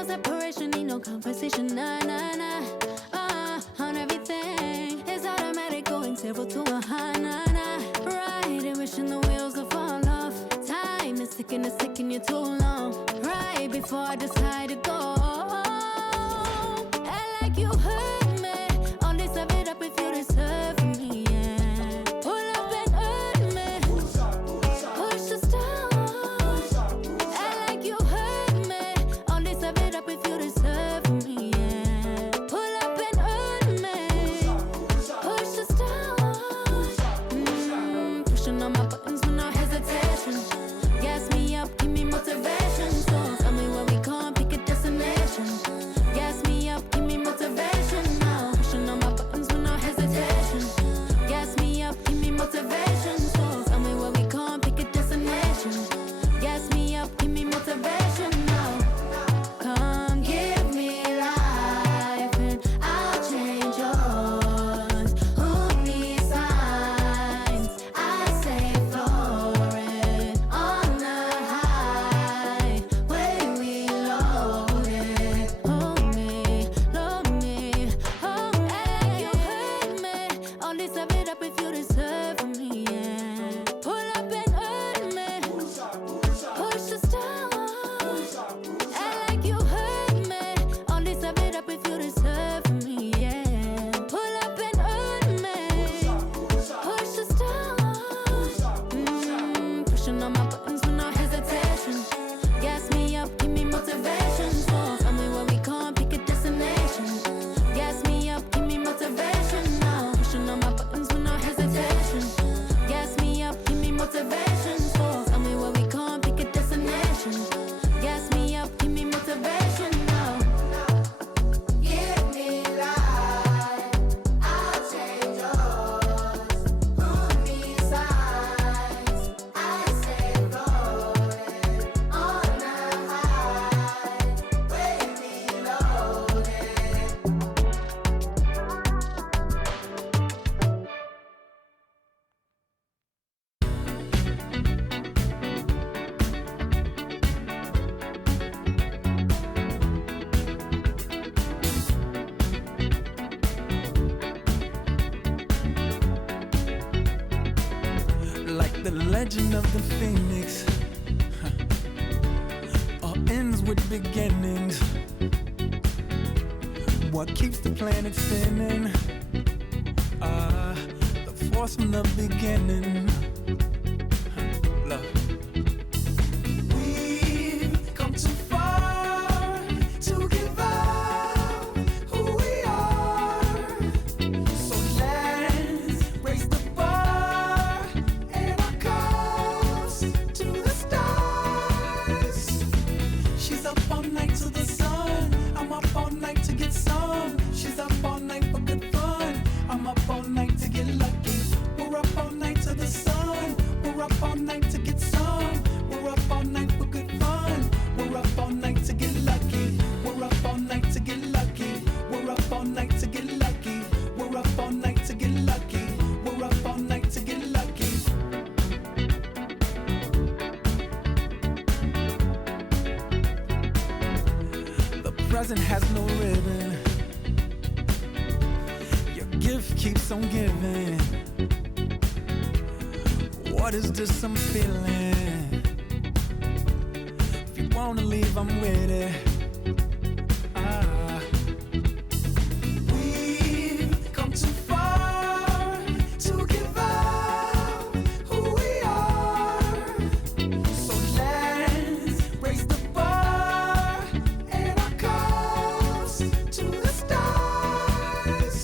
no separation, need no conversation, nah, nah, nah. On everything, it's automatic, going 0 to 100, nah, nah. Right, and wishing the wheels will fall off. Time is ticking, it's taking you too long. Right before I decide to go. Act like you hurt me. Only serve it up if you deserve me, yeah. Pull up and hurt me. Push the start. Act like you hurt me. Only serve it up if you deserve me, yeah. Pull up and hurt me. Push the start. Pushing on my buttons with no hesitation. Gas me up, give me motivation. So tell me where we going, pick a destination. Gas me up, give me motivation now. Pushing on my buttons with no hesitation. Gas me up, give me motivation. So tell me where we going, pick a destination. Gas me up, give me motivation now. Come give me life and I'll change yours. Who needs signs? I say floating on the highway we loaded. Hold me, hold me, you hurt me. Only serve it up if you deserve me, yeah. Pull up and hurt me. Push the start. Act like you hurt me. Only serve it up if you deserve me, yeah. Pull up and hurt me. Push the start. Pushing on my buttons with no hesitation. Gas me up, give me motivation. So tell me where we going, pick a destination. Gas me up, give me motivation now. Pushing on my buttons with no hesitation. Gas me up, give me motivation. So tell me where we going, pick a destination. Gas me up, give me motivation now. Give me life, I'll change yours. Who needs signs? I say floating on the highway we loaded. Like the legend of the phoenix, all ends with beginnings. What keeps the planet spinning? The force from the beginning. Love. We've come too far to give up who we are. So let's raise the bar and our cups to the stars. She's up all night to the sun. I'm up all night to get some. She's up all night for good fun. I'm up all night to get lucky. We're up all night to the sun. We're up all night to get some. We're up all night for good fun. We're up all night to get lucky. We're up all night to get lucky. We're up all night to get lucky. We're up all night to get lucky. We're up all night to get lucky. The present has no ribbon. Your gift keeps on giving. What is this I'm feeling? If you wanna leave, I'm with it. We've come too far to give up who we are. So let's raise the bar and our cups to the stars.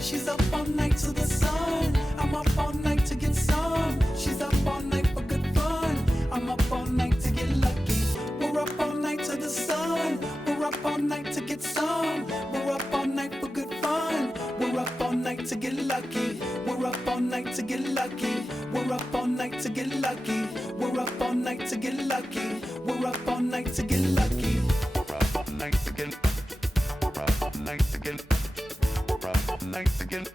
She's up all night to the sun. I'm up all night to get some. She's up all night for good fun. I'm up all night to get lucky. We're up all night to the sun. We're up all night to get some. We're up all night for good fun. We're up all night to get lucky. We're up all night to get lucky. We're up all night to get lucky. We're up all night to get lucky. We're up all night to get lucky. We're up all night to get. We're up all night to get. We're up all night to get.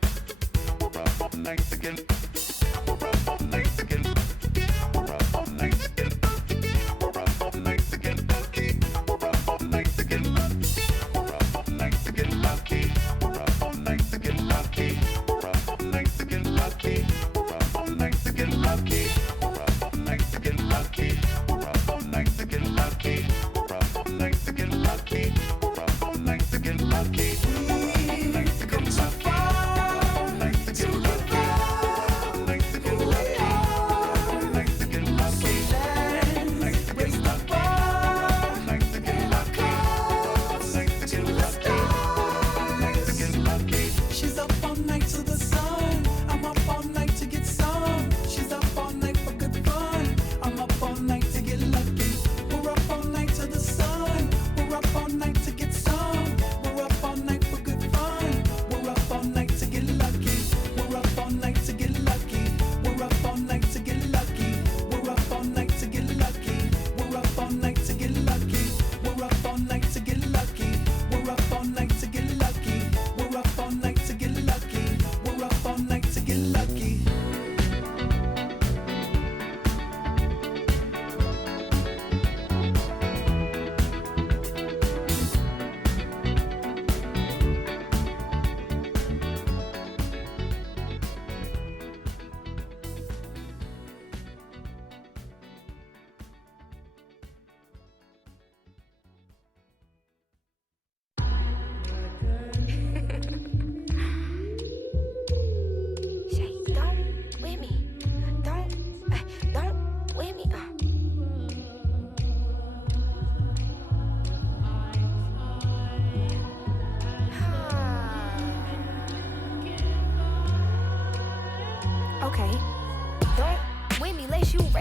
We're up all night to get. We're up all night to get. We're up all night to get. We're up all night to get. We're up all night to get.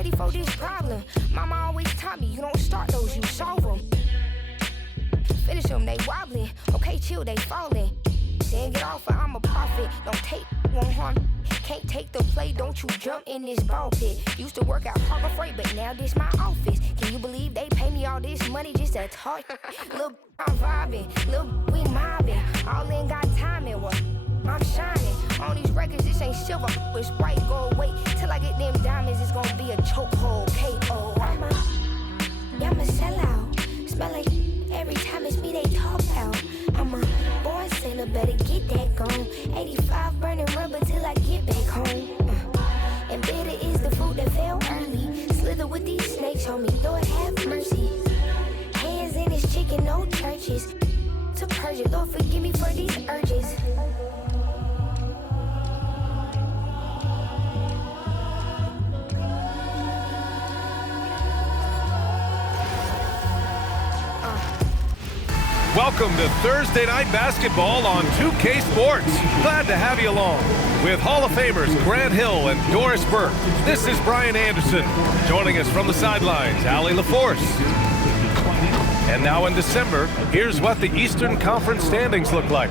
ready for this problem. Mama always taught me, you don't start those, you solve them. Finish them, they wobbling. Okay, chill, they falling. Then get off, I'm a prophet. Don't take, won't harm. Can't take the play, don't you jump in this ball pit. Used to work out Harbor Freight, but now this my office. Can you believe they pay me all this money just to talk? Lil' I'm vibing, lil' we mobbing. All in got timing, what? I'm shining. On these records, this ain't silver, it's bright gold. Wait till I get them diamonds, it's gonna be a chokehold. K.O. I'm a sellout. Smell like every time it's me they talk out. I'm a born sailor, better get that gone. 85 burning rubber till I get back home. And bitter is the food that fell early. Slither with these snakes, homie, Lord have mercy. Hands in his chicken, no churches. To purge it, Lord forgive me for these urges. Welcome to Thursday Night Basketball on 2K Sports. Glad to have you along. With Hall of Famers Grant Hill and Doris Burke, this is Brian Anderson. Joining us from the sidelines, Allie LaForce. And now in December, here's what the Eastern Conference standings look like.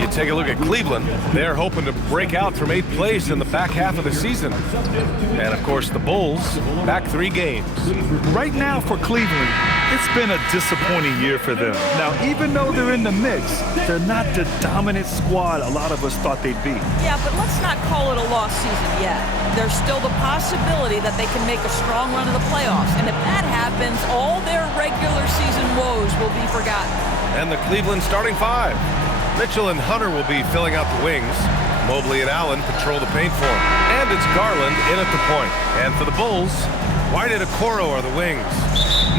You take a look at Cleveland. They're hoping to break out from 8th place in the back half of the season. And, of course, the Bulls back 3 games. Right now for Cleveland, it's been a disappointing year for them. Now, even though they're in the mix, they're not the dominant squad a lot of us thought they'd be. Yeah, but let's not call it a lost season yet. There's still the possibility that they can make a strong run in the playoffs. And if that happens, all their regular season woes will be forgotten. And the Cleveland starting 5. Mitchell and Hunter will be filling out the wings. Mobley and Allen patrol the paint for him. And it's Garland in at the point. And for the Bulls, White and Okoro are the wings.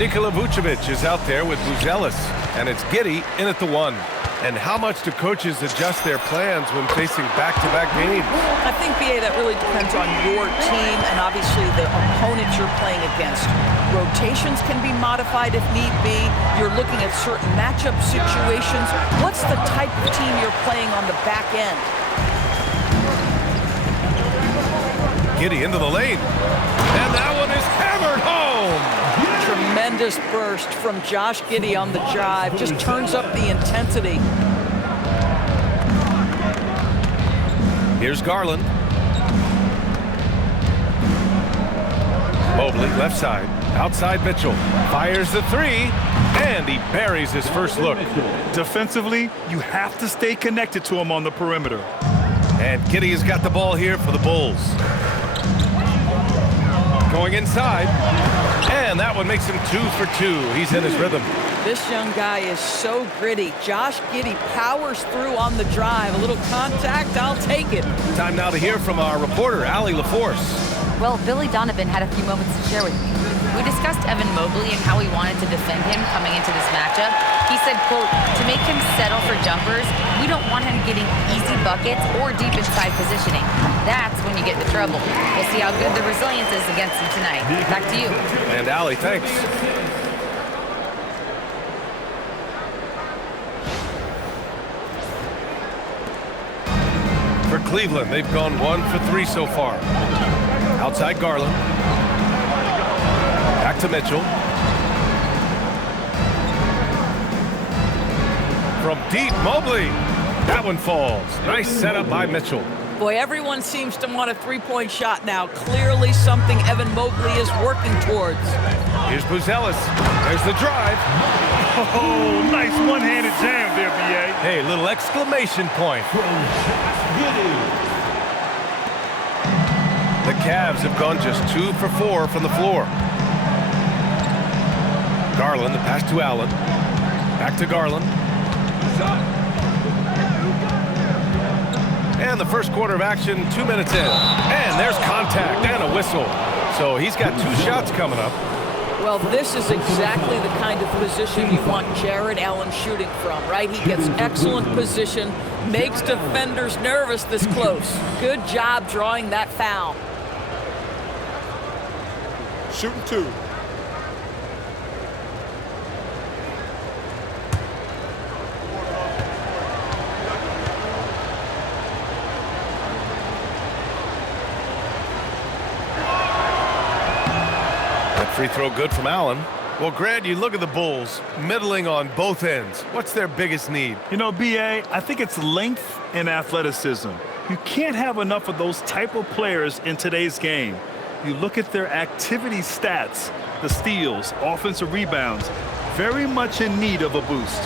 Nikola Vucevic is out there with Buzelis. And it's Giddey in at the 1. And how much do coaches adjust their plans when facing back-to-back games? I think, B.A., that really depends on your team and obviously the opponents you're playing against. Rotations can be modified if need be. You're looking at certain matchup situations. What's the type of team you're playing on the back end? Giddey into the lane. And that one is hammered home. Tremendous burst from Josh Giddey on the drive. Just turns up the intensity. Here's Garland. Mobley, left side. Outside Mitchell. Fires the 3. And he buries his first look. Defensively, you have to stay connected to him on the perimeter. And Giddey has got the ball here for the Bulls. Going inside. And that one makes him 2 for 2. He's in his rhythm. This young guy is so gritty. Josh Giddey powers through on the drive. A little contact, I'll take it. Time now to hear from our reporter, Allie LaForce. Well, Billy Donovan had a few moments to share with me. We discussed Evan Mobley and how he wanted to defend him coming into this matchup. He said, quote, to make him settle for jumpers, we don't want him getting easy buckets or deep inside positioning. That's when you get into trouble. We'll see how good the resilience is against him tonight. Back to you. And Allie, thanks. For Cleveland, they've gone 1 for 3 so far. Outside Garland. Back to Mitchell. From deep, Mobley. That one falls. Nice setup by Mitchell. Boy, everyone seems to want a three-point shot now. Clearly something Evan Mobley is working towards. Here's Buzelis. There's the drive. Oh, nice one-handed jam there, B.A. Hey, little exclamation point. The Cavs have gone just 2 for 4 from the floor. Garland, the pass to Allen. Back to Garland. And the first quarter of action, 2 minutes in. And there's contact and a whistle. So he's got 2 shots coming up. Well, this is exactly the kind of position you want Jared Allen shooting from, right? He gets excellent position, makes defenders nervous this close. Good job drawing that foul. Shooting 2. Free throw good from Allen. Well, Grant, you look at the Bulls, middling on both ends. What's their biggest need? You know, B.A., I think it's length and athleticism. You can't have enough of those type of players in today's game. You look at their activity stats, the steals, offensive rebounds, very much in need of a boost.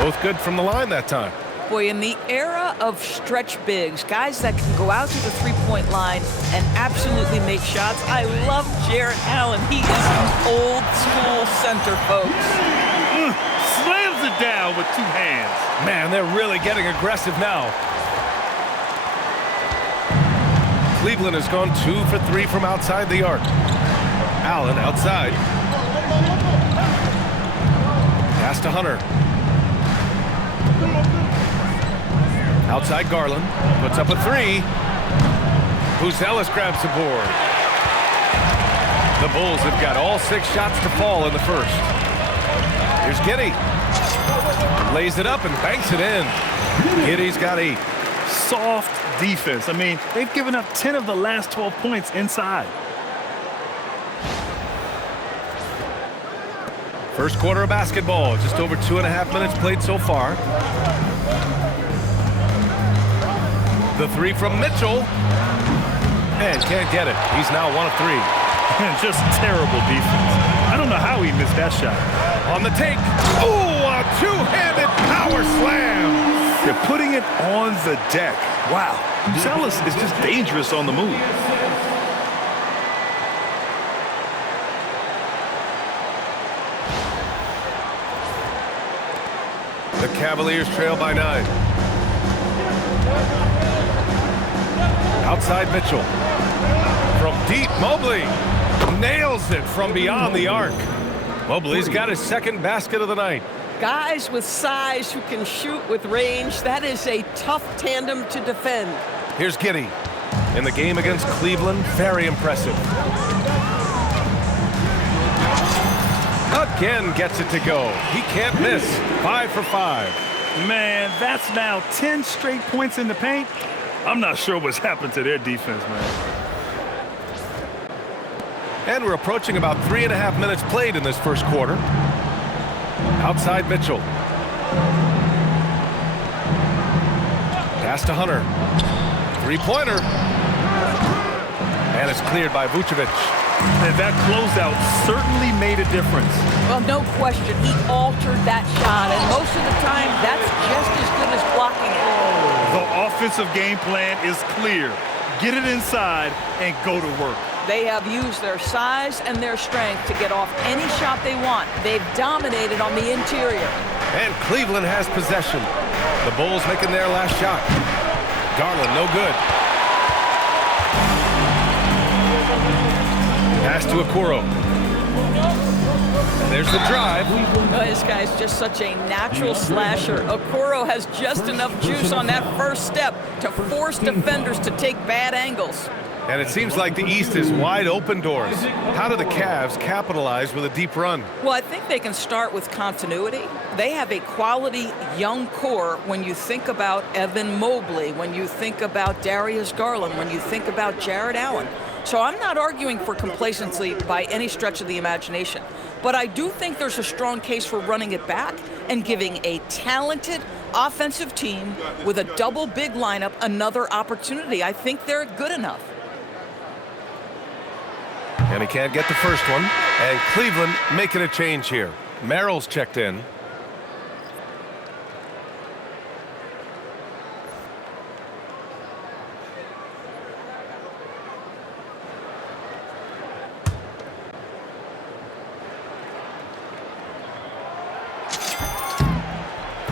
Both good from the line that time. Boy, in the era of stretch bigs, guys that can go out to the three-point line and absolutely make shots, I love Jarrett Allen. He is an old school center, folks. Slams it down with two hands. Man, they're really getting aggressive now. Cleveland has gone 2 for 3 from outside the arc. Allen outside. Pass to Hunter. Outside Garland. Puts up a 3. Buzelis grabs the board. The Bulls have got all 6 shots to fall in the first. Here's Giddey. Lays it up and banks it in. Giddey's got 8. Soft defense. I mean, they've given up 10 of the last 12 points inside. First quarter of basketball. Just over 2.5 minutes played so far. The 3 from Mitchell. And can't get it. He's now 1 of 3. Just terrible defense. I don't know how he missed that shot. On the take. Oh, a two-handed power slam. They're putting it on the deck. Wow. Buzelis is just dangerous on the move. The Cavaliers trail by 9. Outside Mitchell. From deep, Mobley nails it from beyond the arc. Mobley's got his second basket of the night. Guys with size who can shoot with range, that is a tough tandem to defend. Here's Giddey. In the game against Cleveland, very impressive. Again gets it to go. He can't miss. 5 for 5. Man, that's now 10 straight points in the paint. I'm not sure what's happened to their defense, man. And we're approaching about 3.5 minutes played in this first quarter. Outside Mitchell. Pass to Hunter. Three-pointer. And it's cleared by Vucevic. And that closeout certainly made a difference. Well, no question. He altered that shot, and most of the time, that's just as good as blocking it. The offensive game plan is clear. Get it inside and go to work. They have used their size and their strength to get off any shot they want. They've dominated on the interior. And Cleveland has possession. The Bulls making their last shot. Garland, no good. Pass to Okoro. And there's the drive. Oh, this guy's just such a natural slasher. Okoro has just enough juice on that first step to force defenders to take bad angles. And it seems like the East is wide open doors. How do the Cavs capitalize with a deep run? Well, I think they can start with continuity. They have a quality young core when you think about Evan Mobley, when you think about Darius Garland, when you think about Jarrett Allen. So I'm not arguing for complacency by any stretch of the imagination. But I do think there's a strong case for running it back and giving a talented offensive team with a double big lineup another opportunity. I think they're good enough. And he can't get the first one. And Cleveland making a change here. Merrill's checked in.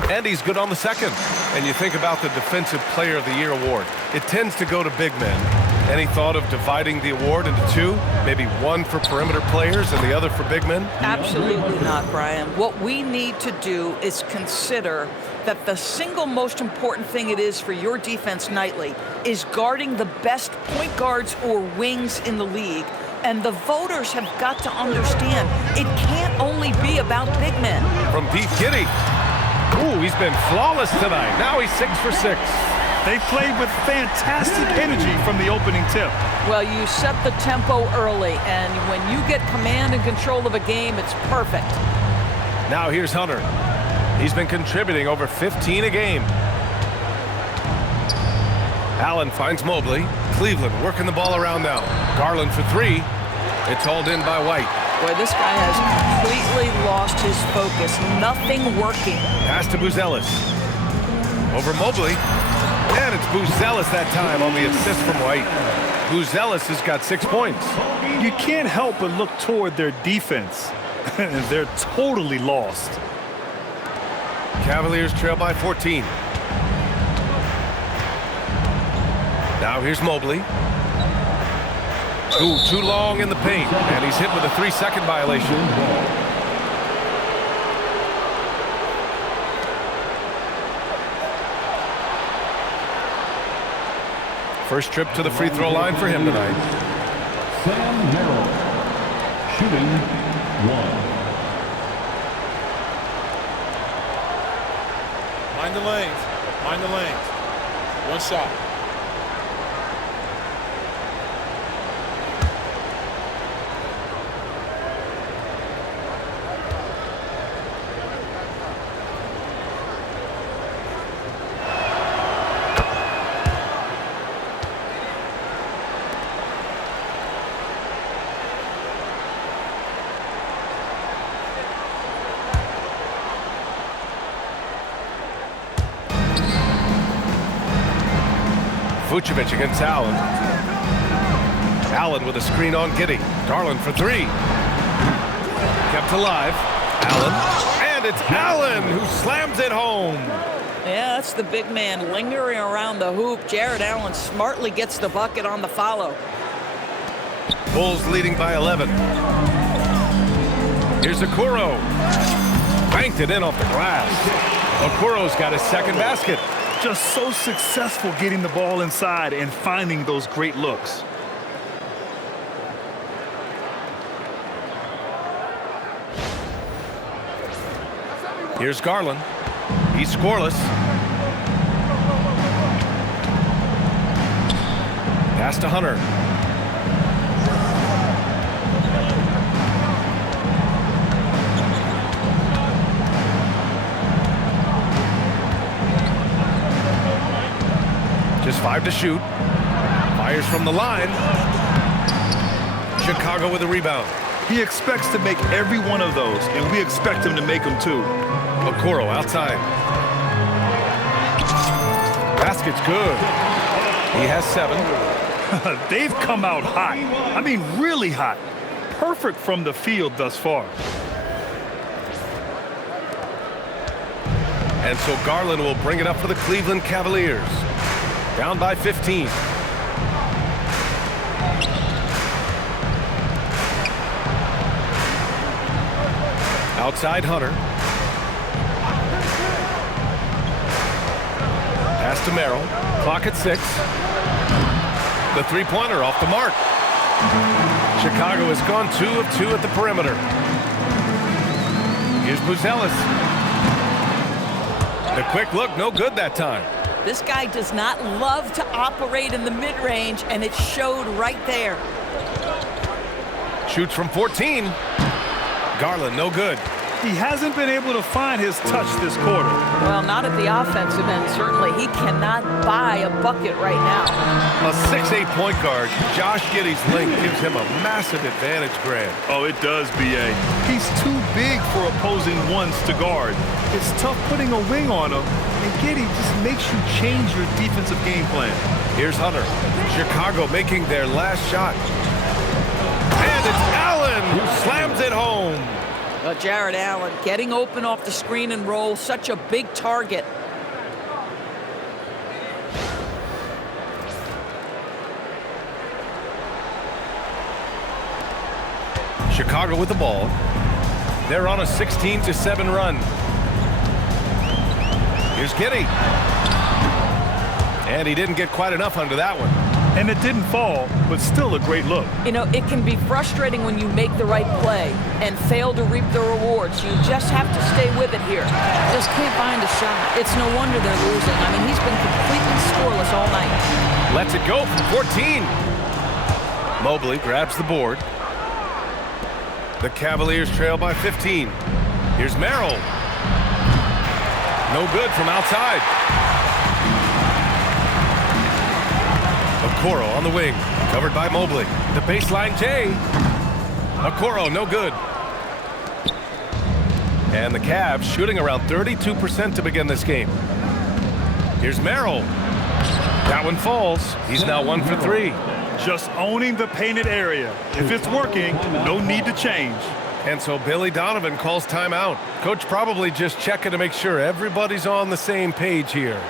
And he's good on the second. And you think about the Defensive Player of the Year award. It tends to go to big men. Any thought of dividing the award into 2? Maybe one for perimeter players and the other for big men? Absolutely not, Brian. What we need to do is consider that the single most important thing it is for your defense nightly is guarding the best point guards or wings in the league. And the voters have got to understand it can't only be about big men. From deep, Giddey. Ooh, he's been flawless tonight. Now he's 6 for 6. They played with fantastic energy from the opening tip. Well, you set the tempo early, and when you get command and control of a game, it's perfect. Now here's Hunter. He's been contributing over 15 a game. Allen finds Mobley. Cleveland working the ball around now. Garland for three. It's hauled in by White. Boy, this guy has completely lost his focus. Nothing working. Pass to Buzelis. Over Mobley. And it's Buzelis that time on the assist from White. Buzelis has got 6 points. You can't help but look toward their defense. They're totally lost. Cavaliers trail by 14. Now here's Mobley. Ooh, too long in the paint, and he's hit with a 3-second violation. First trip to the free throw line for him tonight. Sam Merrill, shooting 1. Mind the lanes. Mind the lanes. One shot. Vucevic against Allen. Allen with a screen on Giddey. Garland for three. Kept alive. Allen. And it's Allen who slams it home. Yeah, that's the big man lingering around the hoop. Jared Allen smartly gets the bucket on the follow. Bulls leading by 11. Here's Okoro. Banked it in off the glass. Okoro's got his second basket. Just so successful getting the ball inside and finding those great looks. Here's Garland. He's scoreless. Pass to Hunter. Just 5 to shoot. Fires from the line. Chicago with a rebound. He expects to make every one of those, and we expect him to make them too. Okoro outside. Basket's good. He has 7. They've come out hot. I mean, really hot. Perfect from the field thus far. And so Garland will bring it up for the Cleveland Cavaliers. Down by 15. Outside Hunter. Pass to Merrill. Clock at 6. The three-pointer off the mark. Chicago has gone 2 of 2 at the perimeter. Here's Buzelis. The quick look, no good that time. This guy does not love to operate in the mid-range, and it showed right there. Shoots from 14. Garland, no good. He hasn't been able to find his touch this quarter. Well, not at the offensive end, certainly. He cannot buy a bucket right now. A 6'8" point guard, Josh Giddey's length gives him a massive advantage, Grant. Oh, it does, B.A. He's too big for opposing ones to guard. It's tough putting a wing on him, and Giddey just makes you change your defensive game plan. Here's Hunter. Chicago making their last shot. And it's Allen who slams it home. Jared Allen getting open off the screen and roll, such a big target. Chicago with the ball. They're on a 16-7 run. Here's Giddey. And he didn't get quite enough under that one. And it didn't fall, but still a great look. You know, it can be frustrating when you make the right play and fail to reap the rewards. You just have to stay with it here. Just can't find a shot. It's no wonder they're losing. I mean, he's been completely scoreless all night. Lets it go from 14. Mobley grabs the board. The Cavaliers trail by 15. Here's Merrill. No good from outside. Okoro on the wing, covered by Mobley. The baseline J. Okoro, no good. And the Cavs shooting around 32% to begin this game. Here's Merrill. That one falls. He's now 1 for 3. Just owning the painted area. If it's working, no need to change. And so Billy Donovan calls timeout. Coach probably just checking to make sure everybody's on the same page here.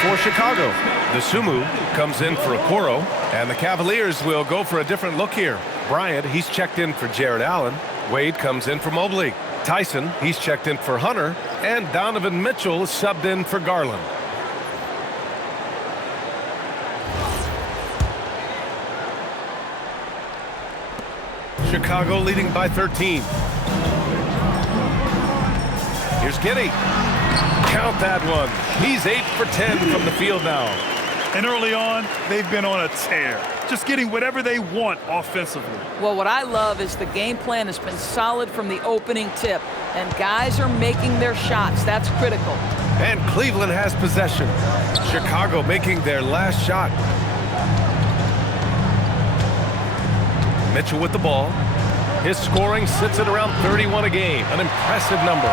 For Chicago. The Sumu comes in for Okoro, and the Cavaliers will go for a different look here. Bryant, he's checked in for Jared Allen. Wade comes in for Mobley. Tyson, he's checked in for Hunter, and Donovan Mitchell is subbed in for Garland. Chicago leading by 13. Here's Giddey. Count that one. He's 8 for 10 from the field now. And early on, they've been on a tear, just getting whatever they want offensively. Well, what I love is the game plan has been solid from the opening tip, and guys are making their shots. That's critical. And Cleveland has possession. Chicago making their last shot. Mitchell with the ball. His scoring sits at around 31 a game, an impressive number.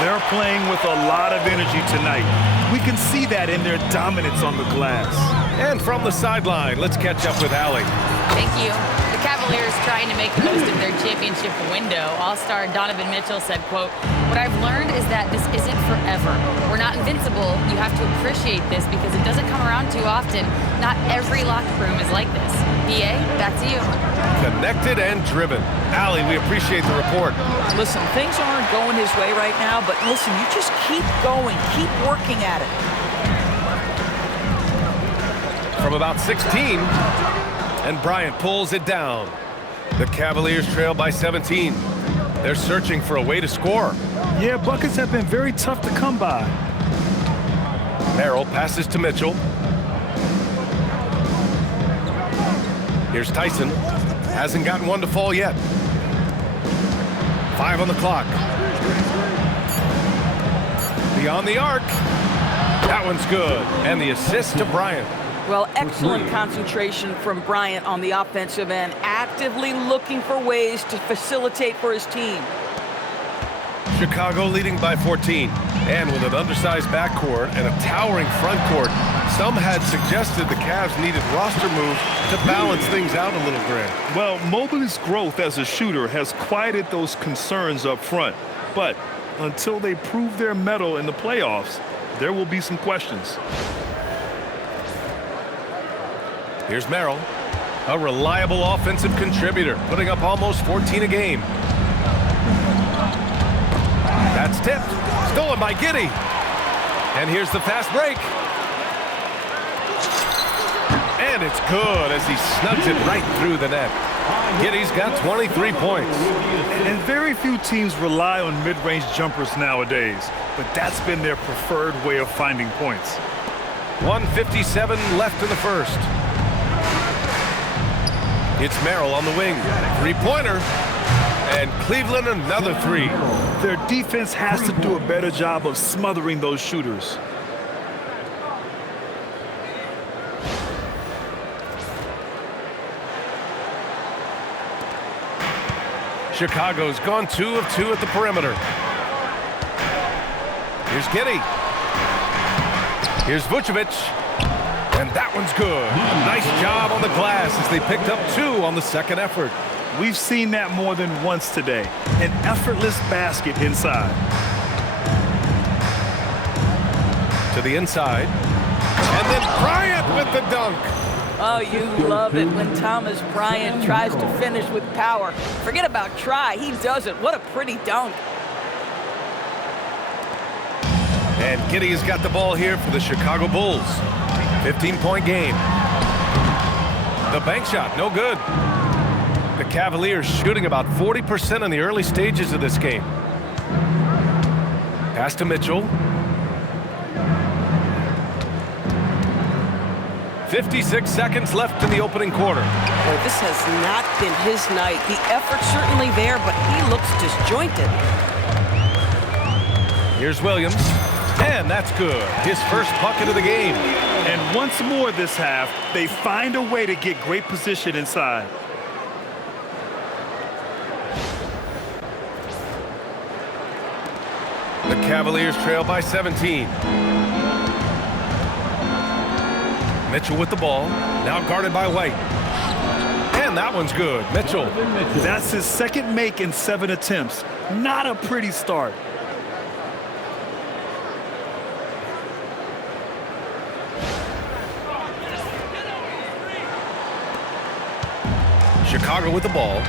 They're playing with a lot of energy tonight. We can see that in their dominance on the glass. And from the sideline, let's catch up with Allie. Thank you. The Cavaliers trying to make the most of their championship window. All-star Donovan Mitchell said, quote, "What I've learned is that this isn't forever. We're not invincible. You have to appreciate this because it doesn't come around too often. Not every locker room is like this." BA, back to you. Connected and driven. Allie, we appreciate the report. Listen, things aren't going his way right now, but listen, you just keep going, keep working at it. From about 16, and Bryant pulls it down. The Cavaliers trail by 17. They're searching for a way to score. Yeah, buckets have been very tough to come by. Merrill passes to Mitchell. Here's Tyson. Hasn't gotten one to fall yet. 5 on the clock. Beyond the arc. That one's good. And the assist to Bryant. Well, excellent concentration from Bryant on the offensive end, actively looking for ways to facilitate for his team. Chicago leading by 14. And with an undersized backcourt and a towering front court, some had suggested the Cavs needed roster moves to balance things out a little, Grant. Well, Mobley's growth as a shooter has quieted those concerns up front. But until they prove their mettle in the playoffs, there will be some questions. Here's Merrill, a reliable offensive contributor, putting up almost 14 a game. That's tipped. Stolen by Giddey. And here's the fast break. And it's good as he snugs it right through the net. Giddey's got 23 points. And very few teams rely on mid-range jumpers nowadays, but that's been their preferred way of finding points. 1:57 left in the first. It's Merrill on the wing. Three-pointer. And Cleveland another three. Their defense has to do a better job of smothering those shooters. Chicago's gone 2 of 2 at the perimeter. Here's Giddey. Here's Vucevic. And that one's good. Nice job on the glass as they picked up 2 on the second effort. We've seen that more than once today. An effortless basket inside. To the inside. And then Bryant with the dunk. Oh, you love it when Thomas Bryant tries to finish with power. Forget about try, he does it. What a pretty dunk. And Giddey has got the ball here for the Chicago Bulls. 15-point game. The bank shot, no good. The Cavaliers shooting about 40% in the early stages of this game. Pass to Mitchell. 56 seconds left in the opening quarter. Boy, this has not been his night. The effort's certainly there, but he looks disjointed. Here's Williams. And that's good. His first bucket of the game. And once more this half, they find a way to get great position inside. The Cavaliers trail by 17. Mitchell with the ball, now guarded by White. And that one's good. Mitchell. That's his second make in 7 attempts. Not a pretty start. Chicago with the ball.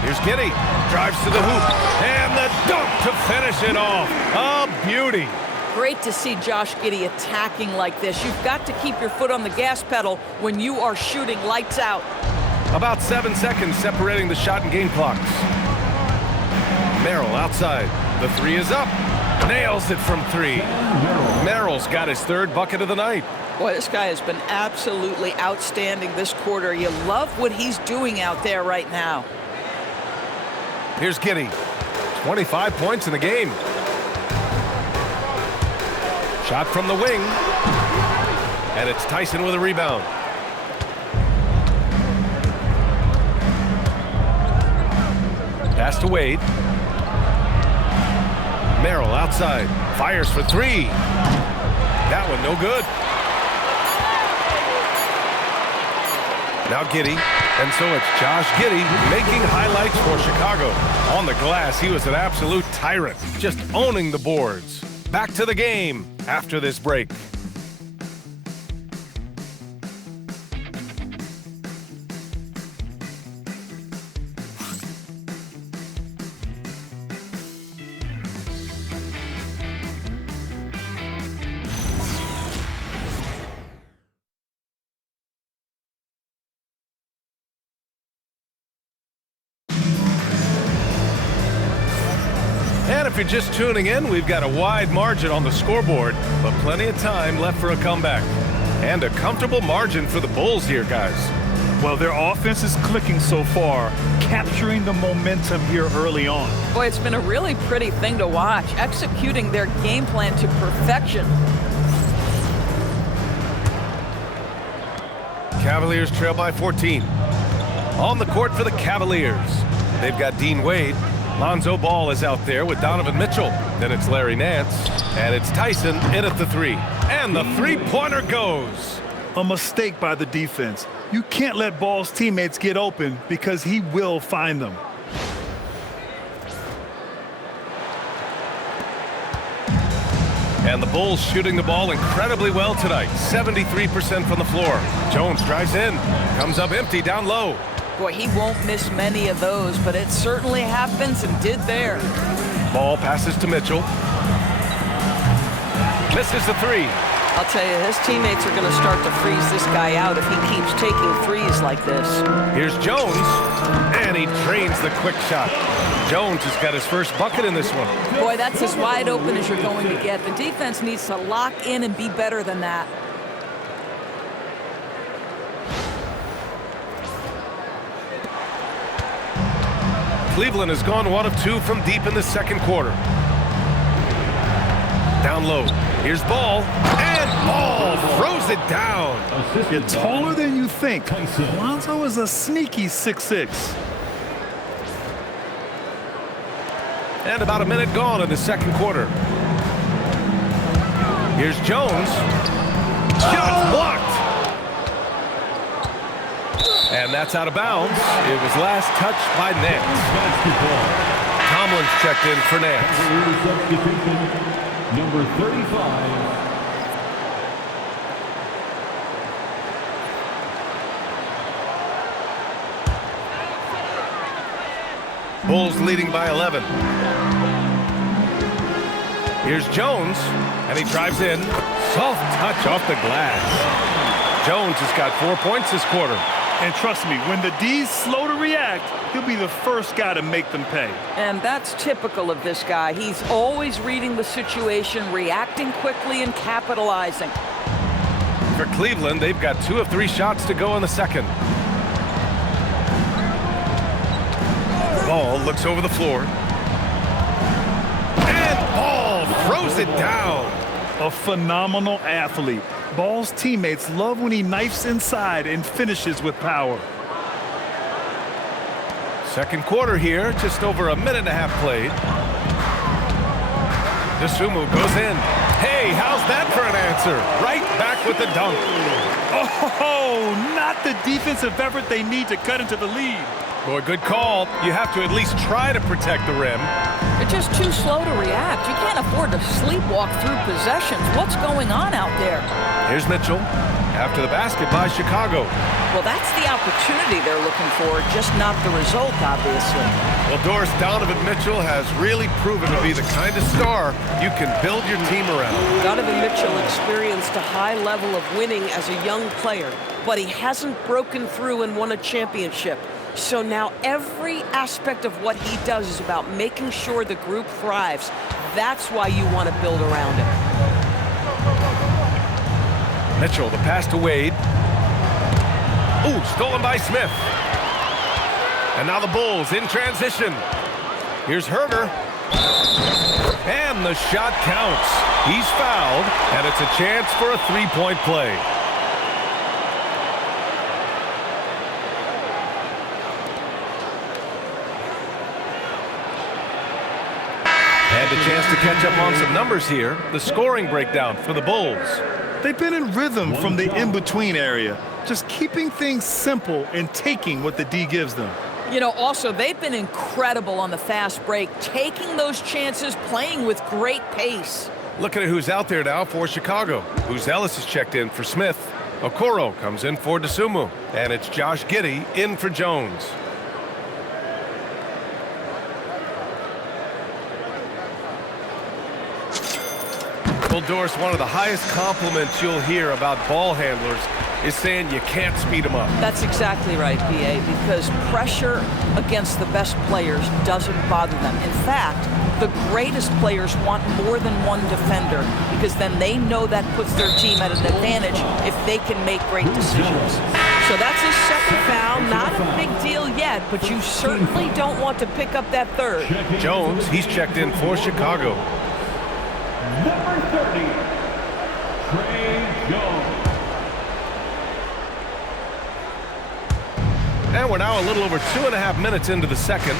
Here's Giddey. Drives to the hoop. And the dunk to finish it off. A beauty. Great to see Josh Giddey attacking like this. You've got to keep your foot on the gas pedal when you are shooting lights out. About 7 seconds separating the shot and game clocks. Merrill outside. The three is up. Nails it from 3. Merrill's got his third bucket of the night. Boy, this guy has been absolutely outstanding this quarter. You love what he's doing out there right now. Here's Giddey. 25 points in the game. Shot from the wing. And it's Tyson with a rebound. Pass to Wade. Merrill outside. Fires for 3. That one no good. Now Giddey. And so it's Josh Giddey making highlights for Chicago. On the glass, he was an absolute tyrant, just owning the boards. Back to the game after this break. And if you're just tuning in, we've got a wide margin on the scoreboard, but plenty of time left for a comeback. And a comfortable margin for the Bulls here, guys. Well, their offense is clicking so far, capturing the momentum here early on. Boy, it's been a really pretty thing to watch, executing their game plan to perfection. Cavaliers trail by 14. On the court for the Cavaliers, they've got Dean Wade. Lonzo Ball is out there with Donovan Mitchell. Then it's Larry Nance. And it's Tyson in at the 3. And the three-pointer goes. A mistake by the defense. You can't let Ball's teammates get open because he will find them. And the Bulls shooting the ball incredibly well tonight. 73% from the floor. Jones drives in. Comes up empty down low. Boy, he won't miss many of those, but it certainly happens and did there. Ball passes to Mitchell. Misses the three. I'll tell you, his teammates are going to start to freeze this guy out if he keeps taking threes like this. Here's Jones, and he drains the quick shot. Jones has got his first bucket in this one. Boy, that's as wide open as you're going to get. The defense needs to lock in and be better than that. Cleveland has gone 1 of 2 from deep in the second quarter. Down low. Here's Ball, and Ball throws it down. You're taller than you think. Lonzo is a sneaky 6'6". And about a minute gone in the second quarter. Here's Jones. Shot blocked. And that's out of bounds. It was last touched by Nance. Tomlin's checked in for Nance. Number 35. Bulls leading by 11. Here's Jones, and he drives in. Soft touch off the glass. Jones has got 4 points this quarter. And trust me, when the D's slow to react, he'll be the first guy to make them pay. And that's typical of this guy. He's always reading the situation, reacting quickly and capitalizing. For Cleveland, they've got 2 of 3 shots to go in the second. Ball looks over the floor. And Ball throws it down. A phenomenal athlete. Ball's teammates love when he knifes inside and finishes with power. Second quarter here, just over a minute and a half played. Dosunmu goes in. Hey, how's that for an answer? Right back with the dunk. Oh, not the defensive effort they need to cut into the lead. Boy, good call. You have to at least try to protect the rim. They're just too slow to react. You can't afford to sleepwalk through possessions. What's going on out there? Here's Mitchell. After the basket by Chicago. Well, that's the opportunity they're looking for, just not the result, obviously. Well, Donovan Mitchell has really proven to be the kind of star you can build your team around. Donovan Mitchell experienced a high level of winning as a young player, but he hasn't broken through and won a championship. So now every aspect of what he does is about making sure the group thrives. That's why you want to build around him. Mitchell, the pass to Wade. Ooh, stolen by Smith. And now the Bulls in transition. Here's Herter. And the shot counts. He's fouled, and it's a chance for a three-point play. And a chance to catch up on some numbers here. The scoring breakdown for the Bulls. They've been in rhythm from the in-between area, just keeping things simple and taking what the D gives them. You know, also, they've been incredible on the fast break, taking those chances, playing with great pace. Looking at who's out there now for Chicago. Ellis is checked in for Smith. Okoro comes in for Dosunmu. And it's Josh Giddey in for Jones. Well, Doris, one of the highest compliments you'll hear about ball handlers is saying you can't speed them up. That's exactly right, B.A., because pressure against the best players doesn't bother them. In fact, the greatest players want more than one defender, because then they know that puts their team at an advantage if they can make great decisions. So that's his second foul. Not a big deal yet, but you certainly don't want to pick up that third. Jones, he's checked in for Chicago. Number 30, Trey Jones. And we're now a little over 2.5 minutes into the second.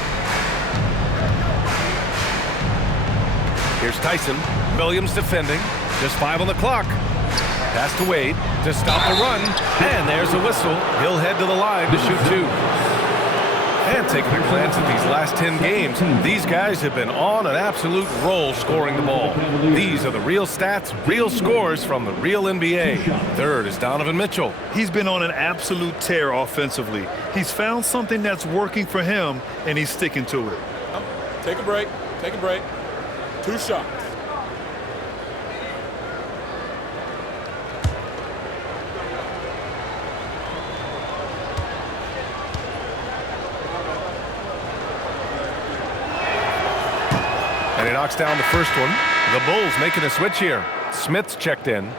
Here's Tyson. Williams defending. Just 5 on the clock. Pass to Wade to stop the run. And there's a whistle. He'll head to the line to shoot 2. And taking a glance at these last 10 games, these guys have been on an absolute roll scoring the ball. These are the real stats, real scores from the real NBA. Third is Donovan Mitchell. He's been on an absolute tear offensively. He's found something that's working for him, and he's sticking to it. Take a break. Take a break. 2 shots. And he knocks down the first one. The Bulls making a switch here. Smith's checked in.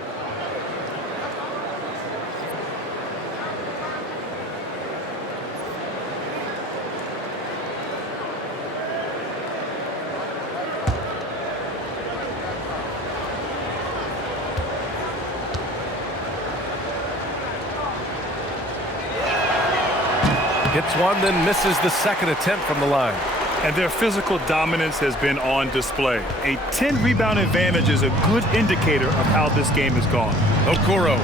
Hits one, then misses the second attempt from the line. And their physical dominance has been on display. A 10-rebound advantage is a good indicator of how this game has gone. Okoro.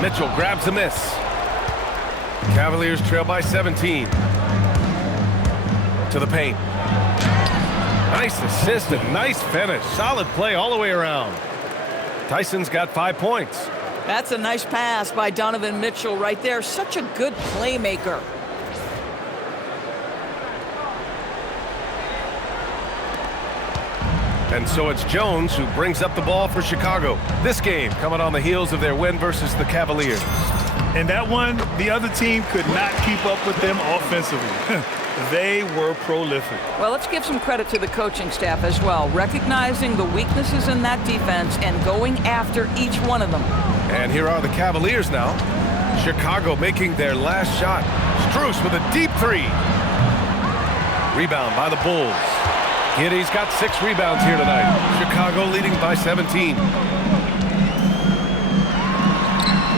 Mitchell grabs a miss. Cavaliers trail by 17. To the paint. Nice assist and nice finish. Solid play all the way around. Tyson's got 5 points. That's a nice pass by Donovan Mitchell right there. Such a good playmaker. And so it's Jones who brings up the ball for Chicago. This game coming on the heels of their win versus the Cavaliers. And that one, the other team could not keep up with them offensively. They were prolific. Well, let's give some credit to the coaching staff as well, recognizing the weaknesses in that defense and going after each one of them. And here are the Cavaliers now. Chicago making their last shot. Strus with a deep 3. Rebound by the Bulls. Giddy's got 6 rebounds here tonight. Chicago leading by 17.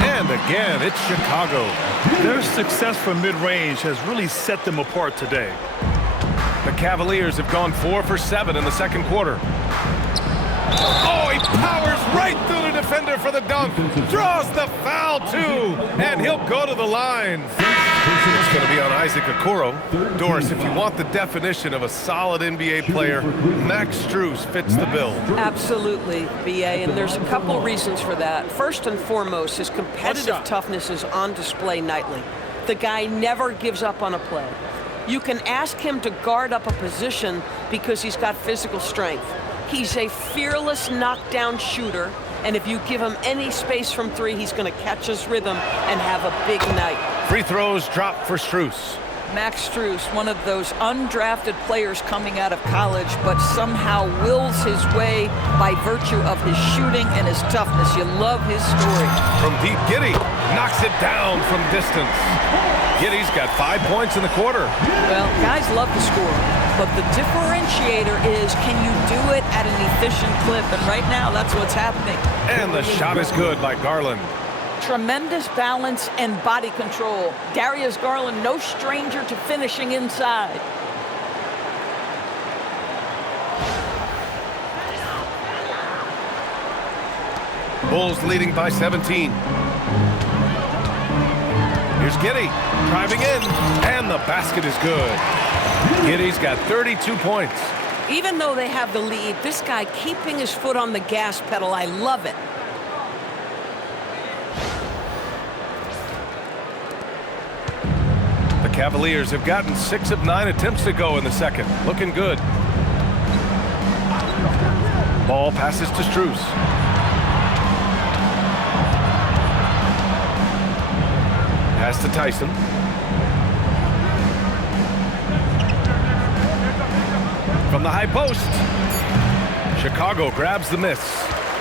And again, it's Chicago. Their success from mid-range has really set them apart today. The Cavaliers have gone 4 for 7 in the second quarter. Oh, he powers right through the defender for the dunk. Draws the foul, too. And he'll go to the line. It's going to be on Isaac Okoro. Doris, if you want the definition of a solid NBA player, Max Strus fits the bill. Absolutely, BA, and there's a couple reasons for that. First and foremost, his competitive toughness is on display nightly. The guy never gives up on a play. You can ask him to guard up a position because he's got physical strength. He's a fearless knockdown shooter, and if you give him any space from 3, he's going to catch his rhythm and have a big night. Free throws drop for Strus. Max Strus, one of those undrafted players coming out of college, but somehow wills his way by virtue of his shooting and his toughness. You love his story. From deep, Giddy knocks it down from distance. Giddy's got 5 points in the quarter. Well, guys love to score, but the differentiator is, can you do it at an efficient clip? And right now, that's what's happening. And the shot is good by Garland. Tremendous balance and body control. Darius Garland, no stranger to finishing inside. Bulls leading by 17. Here's Giddy driving in, and the basket is good. Giddy's got 32 points. Even though they have the lead, this guy keeping his foot on the gas pedal, I love it. The Cavaliers have gotten 6 of 9 attempts to go in the second. Looking good. Ball passes to Strus. Pass to Tyson. From the high post. Chicago grabs the miss.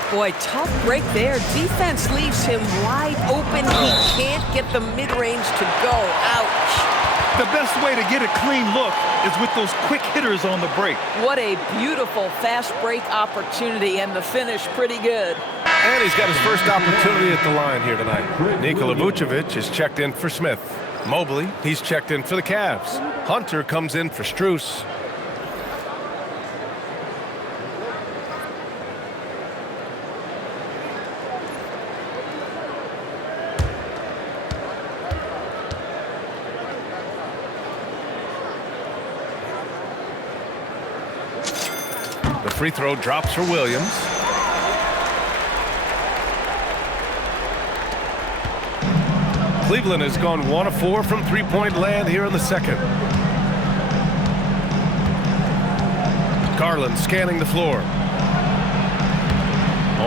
Boy, tough break there. Defense leaves him wide open. He can't get the mid-range to go. Ouch. The best way to get a clean look is with those quick hitters on the break. What a beautiful fast break opportunity, and the finish pretty good. And he's got his first opportunity at the line here tonight. Nikola Vucevic is checked in for Smith. Mobley, he's checked in for the Cavs. Hunter comes in for Strus. The free throw drops for Williams. Cleveland has gone 1 of 4 from three-point land here in the second. Garland scanning the floor.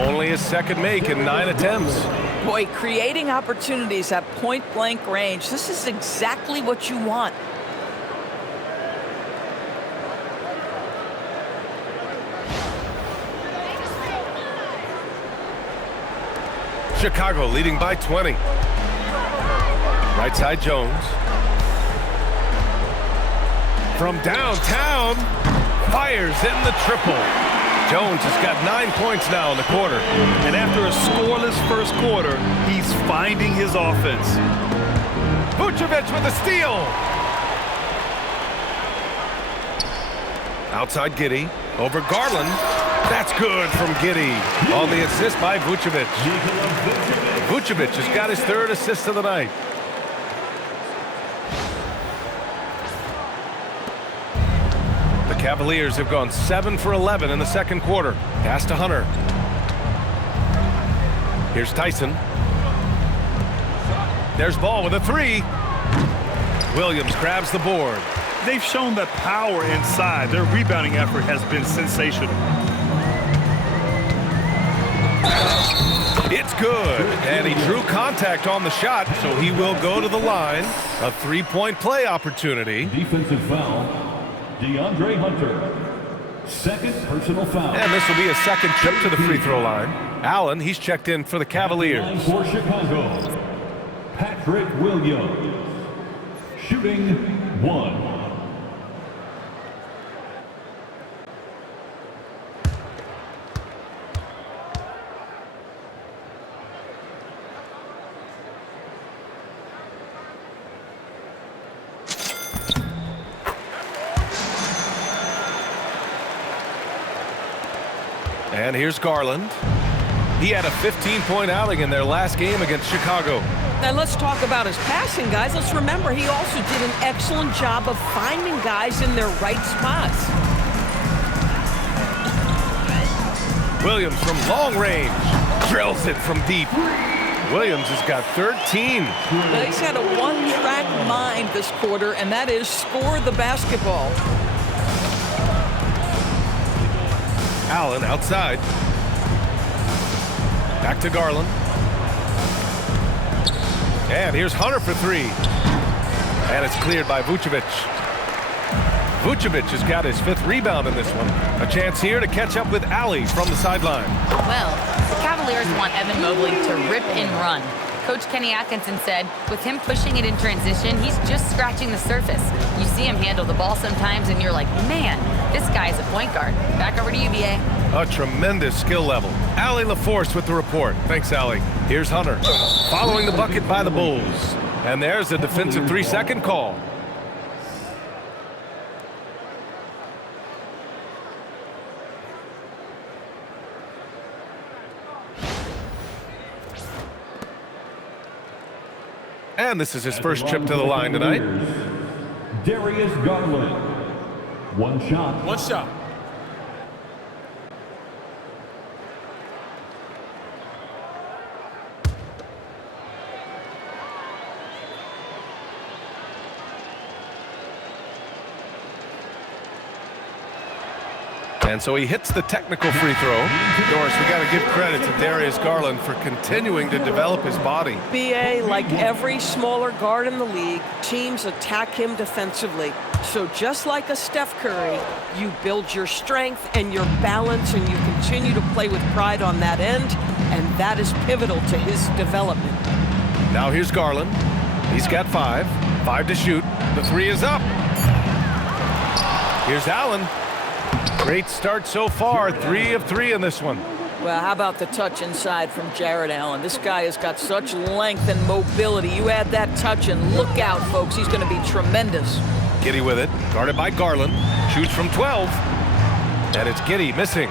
Only his second make in 9 attempts. Boy, creating opportunities at point-blank range. This is exactly what you want. Chicago leading by 20. Right side Jones. From downtown, fires in the triple. Jones has got 9 points now in the quarter. And after a scoreless first quarter, he's finding his offense. Vucevic with a steal. Outside Giddey, over Garland. That's good from Giddey on the assist by Vucevic. Vucevic has got his 3rd assist of the night. The Cavaliers have gone 7 for 11 in the second quarter. Pass to Hunter. Here's Tyson. There's Ball with a 3. Williams grabs the board. They've shown that power inside. Their rebounding effort has been sensational. It's good, and he drew contact on the shot, so he will go to the line. A 3-point play opportunity. Defensive foul, DeAndre Hunter. Second personal foul. And this will be a second trip to the free throw line. Allen, he's checked in for the Cavaliers. For Chicago, Patrick Williams. Shooting 1. And here's Garland. He had a 15-point outing in their last game against Chicago. And let's talk about his passing, guys. Let's remember he also did an excellent job of finding guys in their right spots. Williams from long range drills it from deep. Williams has got 13. Now, he's had a one-track mind this quarter, and that is score the basketball. Allen outside. Back to Garland. And here's Hunter for 3. And it's cleared by Vucevic. Vucevic has got his 5th rebound in this one. A chance here to catch up with Allie from the sideline. Well, the Cavaliers want Evan Mobley to rip and run. Coach Kenny Atkinson said, with him pushing it in transition, he's just scratching the surface. You see him handle the ball sometimes, and you're like, man, this guy is a point guard. Back over to you, BA. A tremendous skill level. Allie LaForce with the report. Thanks, Allie. Here's Hunter. Following the bucket by the Bulls. And there's a defensive 3-second call. And this is his first trip to the line tonight. Darius Garland. One shot. One shot. And so he hits the technical free throw. Doris, we got to give credit to Darius Garland for continuing to develop his body. BA, like every smaller guard in the league, teams attack him defensively. So just like a Steph Curry, you build your strength and your balance, and you continue to play with pride on that end, and that is pivotal to his development. Now here's Garland. He's got 5. 5 to shoot. The 3 is up. Here's Allen. Great start so far. 3 of 3 in this one. Well, how about the touch inside from Jared Allen? This guy has got such length and mobility. You add that touch, and look out, folks. He's going to be tremendous. Giddey with it. Guarded by Garland. Shoots from 12. And it's Giddey missing.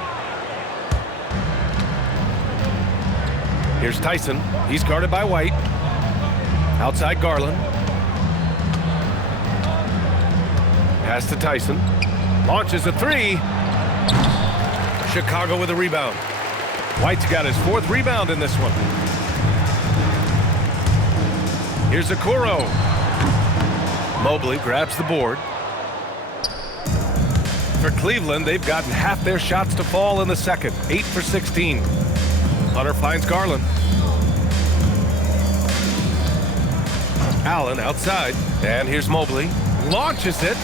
Here's Tyson. He's guarded by White. Outside Garland. Pass to Tyson. Launches a 3. Chicago with a rebound. White's got his 4th rebound in this one. Here's Okoro. Mobley grabs the board. For Cleveland, they've gotten half their shots to fall in the second. 8 for 16. Hunter finds Garland. Allen outside. And here's Mobley. Launches it.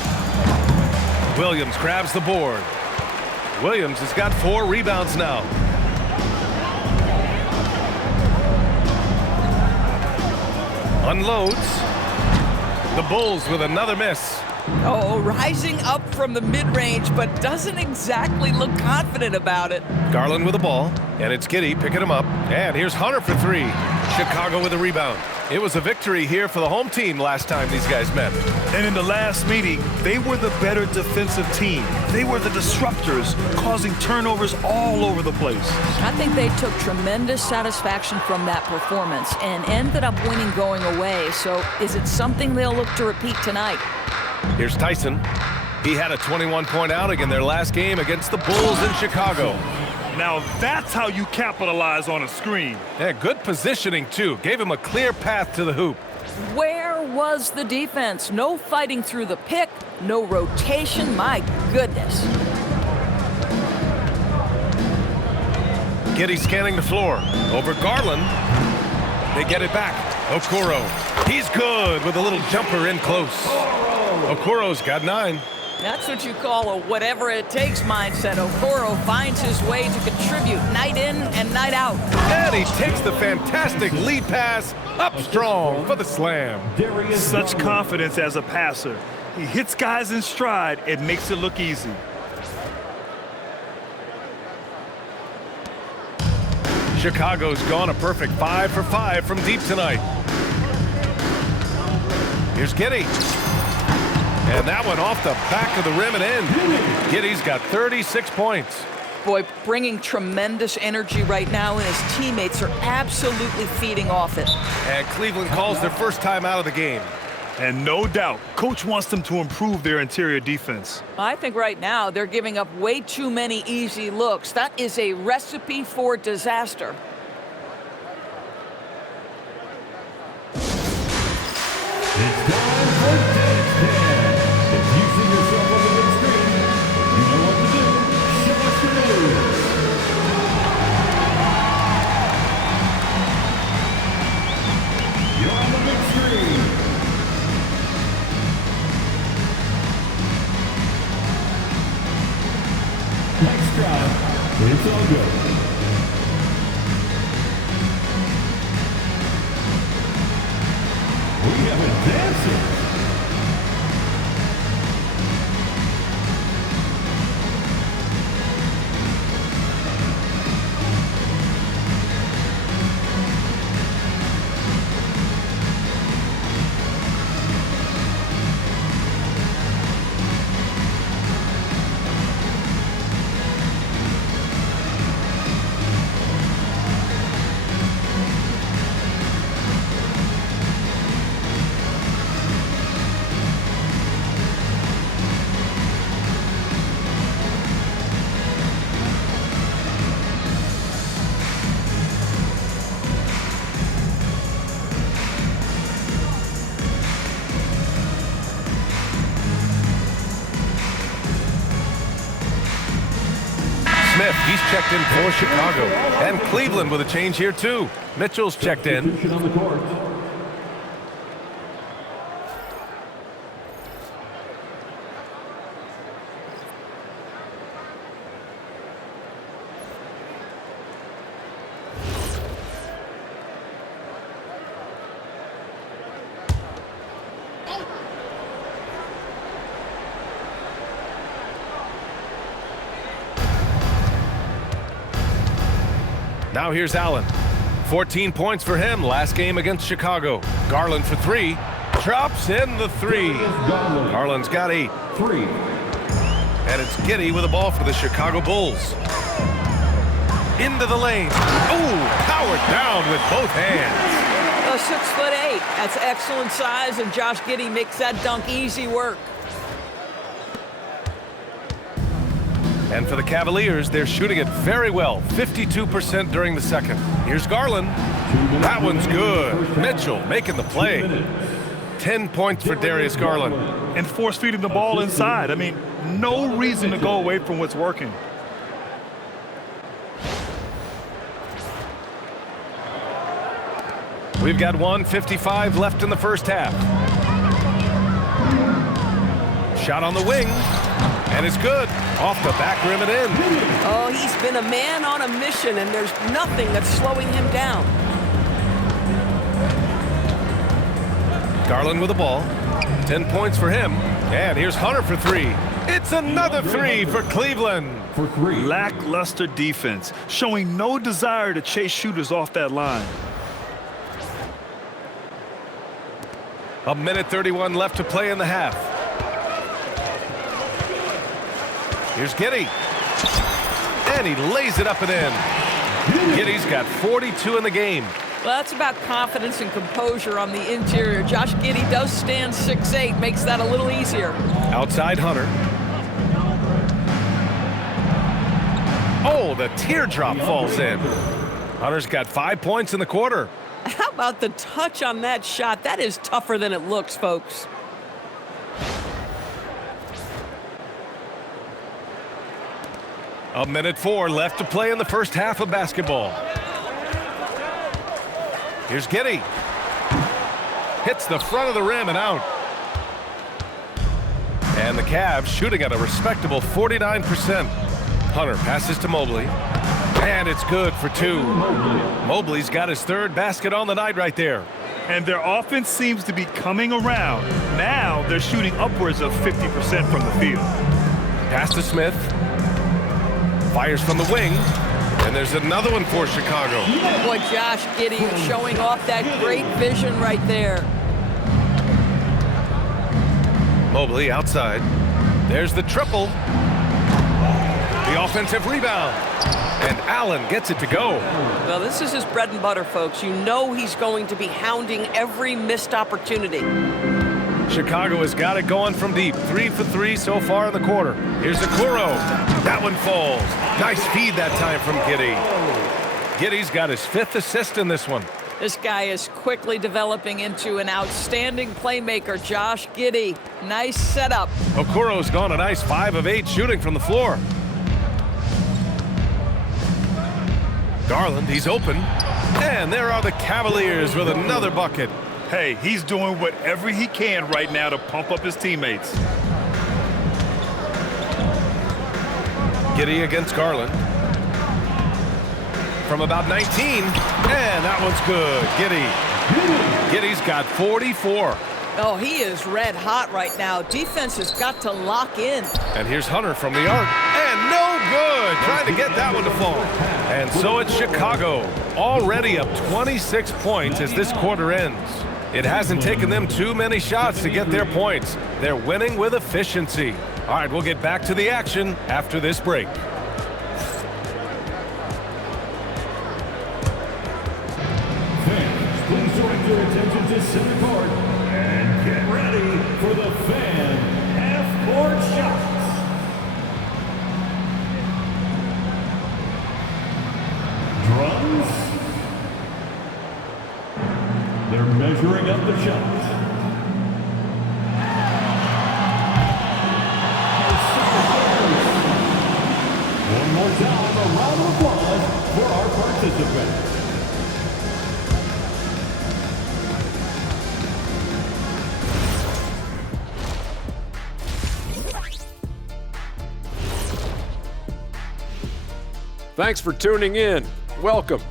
Williams grabs the board. Williams has got 4 rebounds now. Unloads. The Bulls with another miss. Oh, rising up from the mid-range, but doesn't exactly look confident about it. Garland with the ball, and it's Giddey picking him up. And here's Hunter for 3. Chicago with a rebound. It was a victory here for the home team last time these guys met. And in the last meeting, they were the better defensive team. They were the disruptors, causing turnovers all over the place. I think they took tremendous satisfaction from that performance and ended up winning going away. So is it something they'll look to repeat tonight? Here's Tyson. He had a 21-point outing in their last game against the Bulls in Chicago. Now that's how you capitalize on a screen. Yeah, good positioning, too. Gave him a clear path to the hoop. Where was the defense? No fighting through the pick, no rotation. My goodness. Giddey scanning the floor. Over Garland. They get it back. Okoro. He's good with a little jumper in close. Okoro's got 9. That's what you call a whatever-it-takes mindset. Okoro finds his way to contribute night in and night out. And he takes the fantastic lead pass up strong for the slam. Such confidence as a passer. He hits guys in stride and makes it look easy. Chicago's gone a perfect 5 for 5 from deep tonight. Here's Giddey. And that one off the back of the rim and in. Giddey's got 36 points. Boy, bringing tremendous energy right now, and his teammates are absolutely feeding off it. And Cleveland calls their first time out of the game. And no doubt, coach wants them to improve their interior defense. I think right now they're giving up way too many easy looks. That is a recipe for disaster. It's time for Dance Dance. If you see yourself on the big screen, you know what to do. Show us your moves. You're on the big screen. Next drive, it's all good. We have a dancer. Smith, he's checked in for Chicago. And Cleveland with a change here, too. Mitchell's checked in. Substitution on the court. Now here's Allen. 14 points for him last game against Chicago. Garland for 3. Drops in the 3. Garland's got 8. 3. And it's Giddey with the ball for the Chicago Bulls. Into the lane. Oh, powered down with both hands. A 6'8". That's excellent size, and Josh Giddey makes that dunk easy work. And for the Cavaliers, they're shooting it very well, 52% during the second. Here's Garland. That one's good. Mitchell making the play. 10 points for Darius Garland. And force feeding the ball inside. I mean, no reason to go away from what's working. We've got 1:55 left in the first half. Shot on the wing, and it's good. Off the back rim and in. Oh, he's been a man on a mission, and there's nothing that's slowing him down. Garland with the ball. 10 points for him. And here's Hunter for three. It's another three for Cleveland. For three. Lackluster defense, showing no desire to chase shooters off that line. 1:31 left to play in the half. Here's Giddey. And he lays it up and in. Giddey's got 42 in the game. Well, that's about confidence and composure on the interior. Josh Giddey does stand 6'8", makes that a little easier. Outside Hunter. Oh, the teardrop falls in. Hunter's got 5 points in the quarter. How about the touch on that shot? That is tougher than it looks, folks. A minute 4 left to play in the first half of basketball. Here's Giddey. Hits the front of the rim and out. And the Cavs shooting at a respectable 49%. Hunter passes to Mobley. And it's good for two. Mobley's got his third basket on the night right there. And their offense seems to be coming around. Now they're shooting upwards of 50% from the field. Pass to Smith. Fires from the wing. And there's another one for Chicago. Boy, Josh Giddey is showing off that great vision right there. Mobley outside. There's the triple. The offensive rebound. And Allen gets it to go. Well, this is his bread and butter, folks. You know he's going to be hounding every missed opportunity. Chicago has got it going from deep. 3 for 3 so far in the quarter. Here's Okoro. That one falls. Nice feed that time from Giddey. Giddey's got his 5th assist in this one. This guy is quickly developing into an outstanding playmaker, Josh Giddey. Nice setup. Okoro's gone a nice 5 of 8 shooting from the floor. Garland, he's open. And there are the Cavaliers with another bucket. Hey, he's doing whatever he can right now to pump up his teammates. Giddey against Garland. From about 19. And that one's good. Giddey's got 44. Oh, he is red hot right now. Defense has got to lock in. And here's Hunter from the arc. And no good. Trying to get that one to fall. And so it's Chicago. Already up 26 points as this quarter ends. It hasn't taken them too many shots to get their points. They're winning with efficiency. All right, we'll get back to the action after this break. Fans, please direct your attention to center court and get ready for the fan half-court shots. Drums. They're measuring up the shots. One more time, a round of applause for our participants. Thanks for tuning in. Welcome.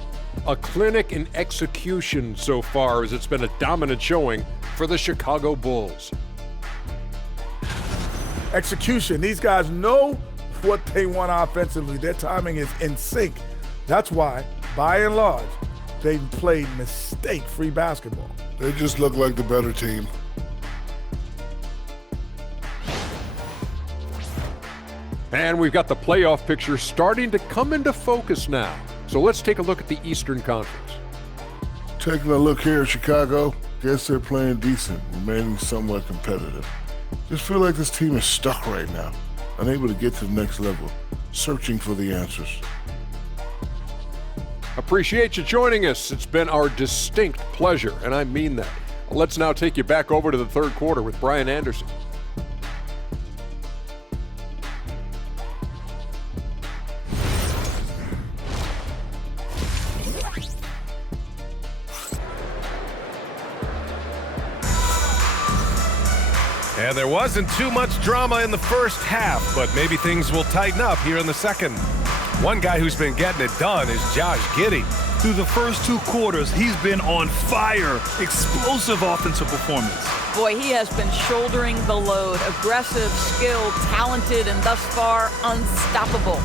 A clinic in execution so far, as it's been a dominant showing for the Chicago Bulls. Execution. These guys know what they want offensively. Their timing is in sync. That's why, by and large, they've played mistake-free basketball. They just look like the better team. And we've got the playoff picture starting to come into focus now. So let's take a look at the Eastern Conference. Taking a look here at Chicago, guess they're playing decent, remaining somewhat competitive. Just feel like this team is stuck right now. unable to get to the next level, searching for the answers. Appreciate you joining us. It's been our distinct pleasure, and I mean that. Let's now take you back over to the third quarter with Brian Anderson. And there wasn't too much drama in the first half, but maybe things will tighten up here in the second. One guy who's been getting it done is Josh Giddey. Through the first 2 quarters, he's been on fire. Explosive offensive performance. Boy, he has been shouldering the load. Aggressive, skilled, talented, and thus far unstoppable.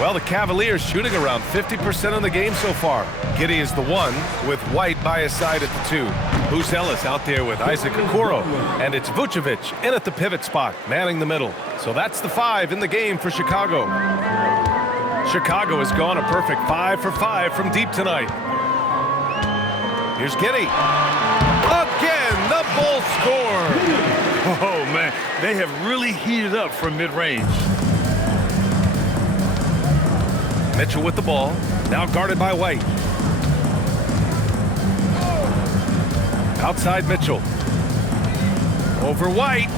Well, the Cavaliers shooting around 50% in the game so far. Giddey is the 1, with White by his side at the 2. Buzelis out there with Isaac Okoro. And it's Vucevic in at the pivot spot, manning the middle. So that's the 5 in the game for Chicago. Chicago has gone a perfect 5 for 5 from deep tonight. Here's Giddey. Again, the Bulls score. Oh, man, they have really heated up from mid-range. Mitchell with the ball, now guarded by White. Outside Mitchell. Over White.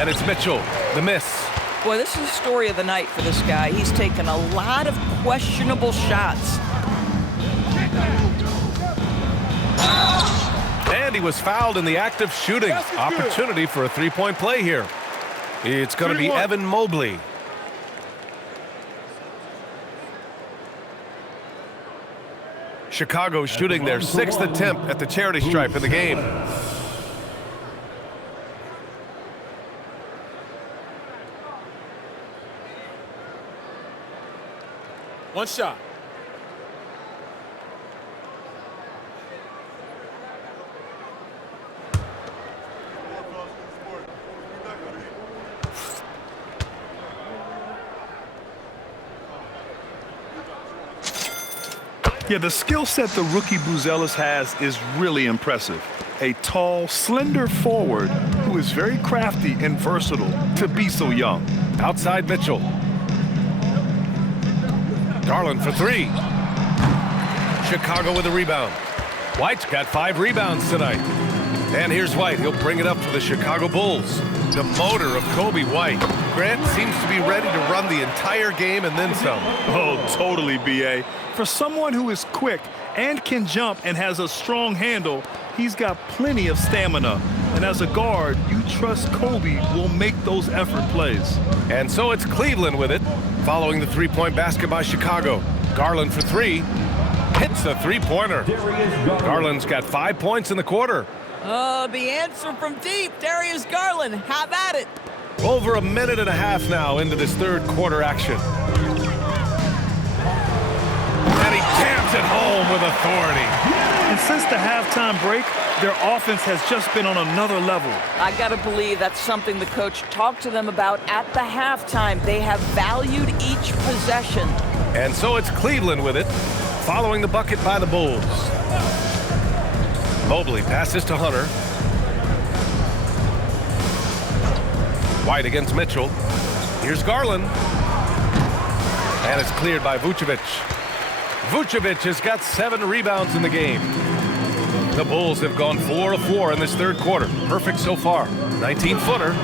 And it's Mitchell, the miss. Boy, this is the story of the night for this guy. He's taken a lot of questionable shots. And he was fouled in the act of shooting. Opportunity for a 3-point play here. It's going to be Evan Mobley. Chicago shooting their 6th attempt at the charity stripe in the game. One shot. Yeah, the skill set the rookie Buzelis has is really impressive. A tall, slender forward who is very crafty and versatile to be so young. Outside Mitchell. Garland for 3. Chicago with a rebound. White's got 5 rebounds tonight. And here's White. He'll bring it up for the Chicago Bulls. The motor of Coby White. Grant seems to be ready to run the entire game and then some. Oh, totally, B.A. For someone who is quick and can jump and has a strong handle, he's got plenty of stamina. And as a guard, you trust Coby will make those effort plays. And so it's Cleveland with it, following the 3-point basket by Chicago. Garland for 3. Hits a 3-pointer. Garland's got 5 points in the quarter. The answer from deep, Darius Garland. Have at it. Over a minute and a half now into this third quarter action. And he jams it home with authority. And since the halftime break, their offense has just been on another level. I got to believe that's something the coach talked to them about at the halftime. They have valued each possession. And so it's Cleveland with it, following the bucket by the Bulls. Mobley passes to Hunter. White against Mitchell. Here's Garland. And it's cleared by Vucevic. Vucevic has got 7 rebounds in the game. The Bulls have gone 4 of 4 in this third quarter. Perfect so far. 19-footer.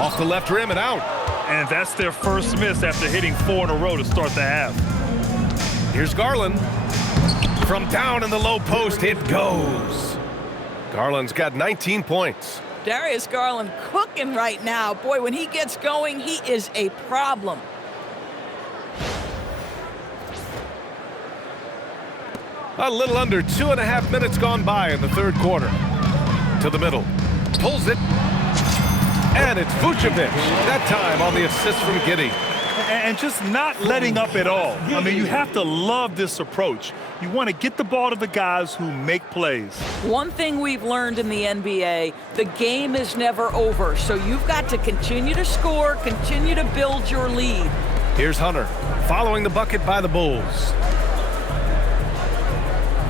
Off the left rim and out. And that's their first miss after hitting 4 in a row to start the half. Here's Garland. From down in the low post, it goes. Garland's got 19 points. Darius Garland cooking right now. Boy, when he gets going, he is a problem. A little under 2.5 minutes gone by in the third quarter. To the middle. Pulls it. And it's Vucevic. That time on the assist from Giddey. And just not letting up at all. I mean, you have to love this approach. You want to get the ball to the guys who make plays. One thing we've learned in the NBA, the game is never over. So you've got to continue to score, continue to build your lead. Here's Hunter, following the bucket by the Bulls.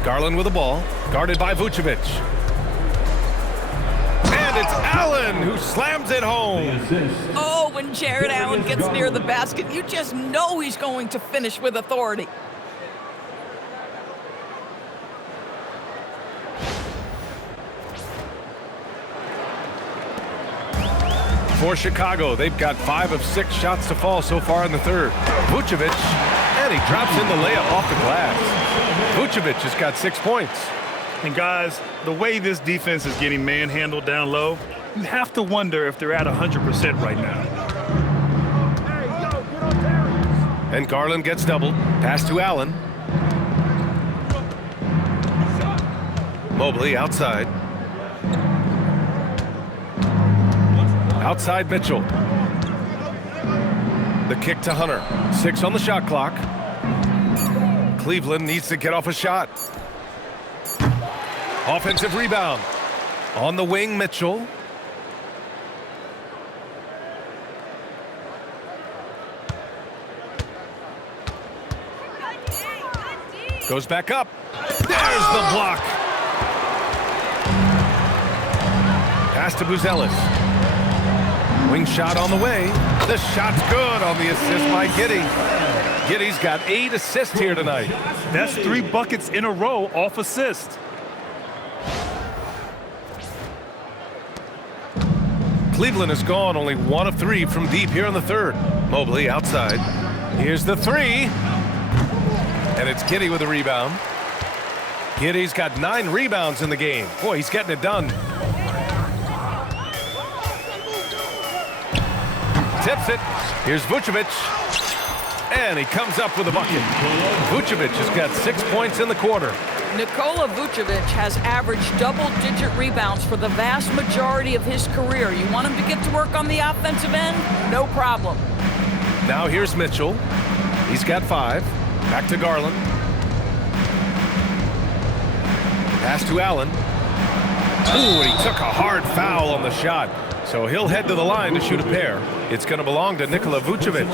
Garland with the ball, guarded by Vucevic. And it's Allen who slams it home. Oh, when Jared Allen gets near the basket, you just know he's going to finish with authority. For Chicago, they've got 5 of 6 shots to fall so far in the third. Vucevic, and he drops in the layup off the glass. Vucevic has got 6 points. And guys, the way this defense is getting manhandled down low, you have to wonder if they're at 100% right now. And Garland gets doubled. Pass to Allen. Mobley outside. Outside Mitchell. The kick to Hunter. 6 on the shot clock. Cleveland needs to get off a shot. Offensive rebound. On the wing, Mitchell. Goes back up. There's the block. Pass to Buzelis. Wing shot on the way. The shot's good on the assist by Giddey. Giddey's got 8 assists here tonight. That's 3 buckets in a row off assist. Cleveland has gone only 1 of 3 from deep here in the third. Mobley outside. Here's the 3. And it's Giddey with a rebound. Giddey's got 9 rebounds in the game. Boy, he's getting it done. Tips it. Here's Vucevic. And he comes up with a bucket. Vucevic has got 6 points in the quarter. Nikola Vucevic has averaged double-digit rebounds for the vast majority of his career. You want him to get to work on the offensive end? No problem. Now here's Mitchell. He's got 5. Back to Garland. Pass to Allen. Ooh, he took a hard foul on the shot. So he'll head to the line to shoot a pair. It's going to belong to Nikola Vucevic.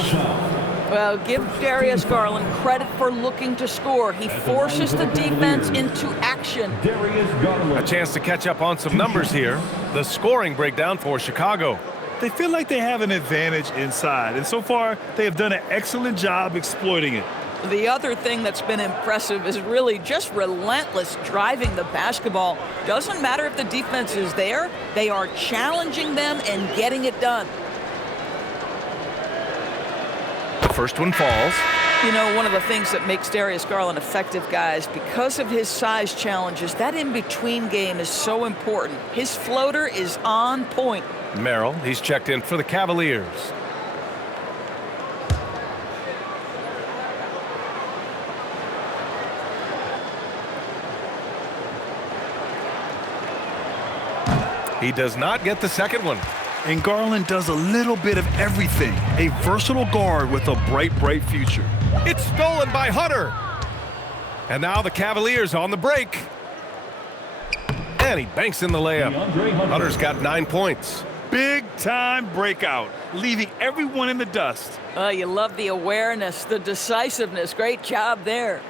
Well, give Darius Garland credit for looking to score. He forces the defense into action. A chance to catch up on some numbers here. The scoring breakdown for Chicago. They feel like they have an advantage inside, and so far they have done an excellent job exploiting it. The other thing that's been impressive is really just relentless driving the basketball. Doesn't matter if the defense is there, they are challenging them and getting it done. The first one falls. You know, one of the things that makes Darius Garland effective, guys, because of his size challenges, that in-between game is so important. His floater is on point. Merrill, he's checked in for the Cavaliers. He does not get the second one. And Garland does a little bit of everything. A versatile guard with a bright, bright future. It's stolen by Hunter. And now the Cavaliers on the break. And he banks in the layup. Hunter's got 9 points. Big time breakout, leaving everyone in the dust. Oh, you love the awareness, the decisiveness. Great job there.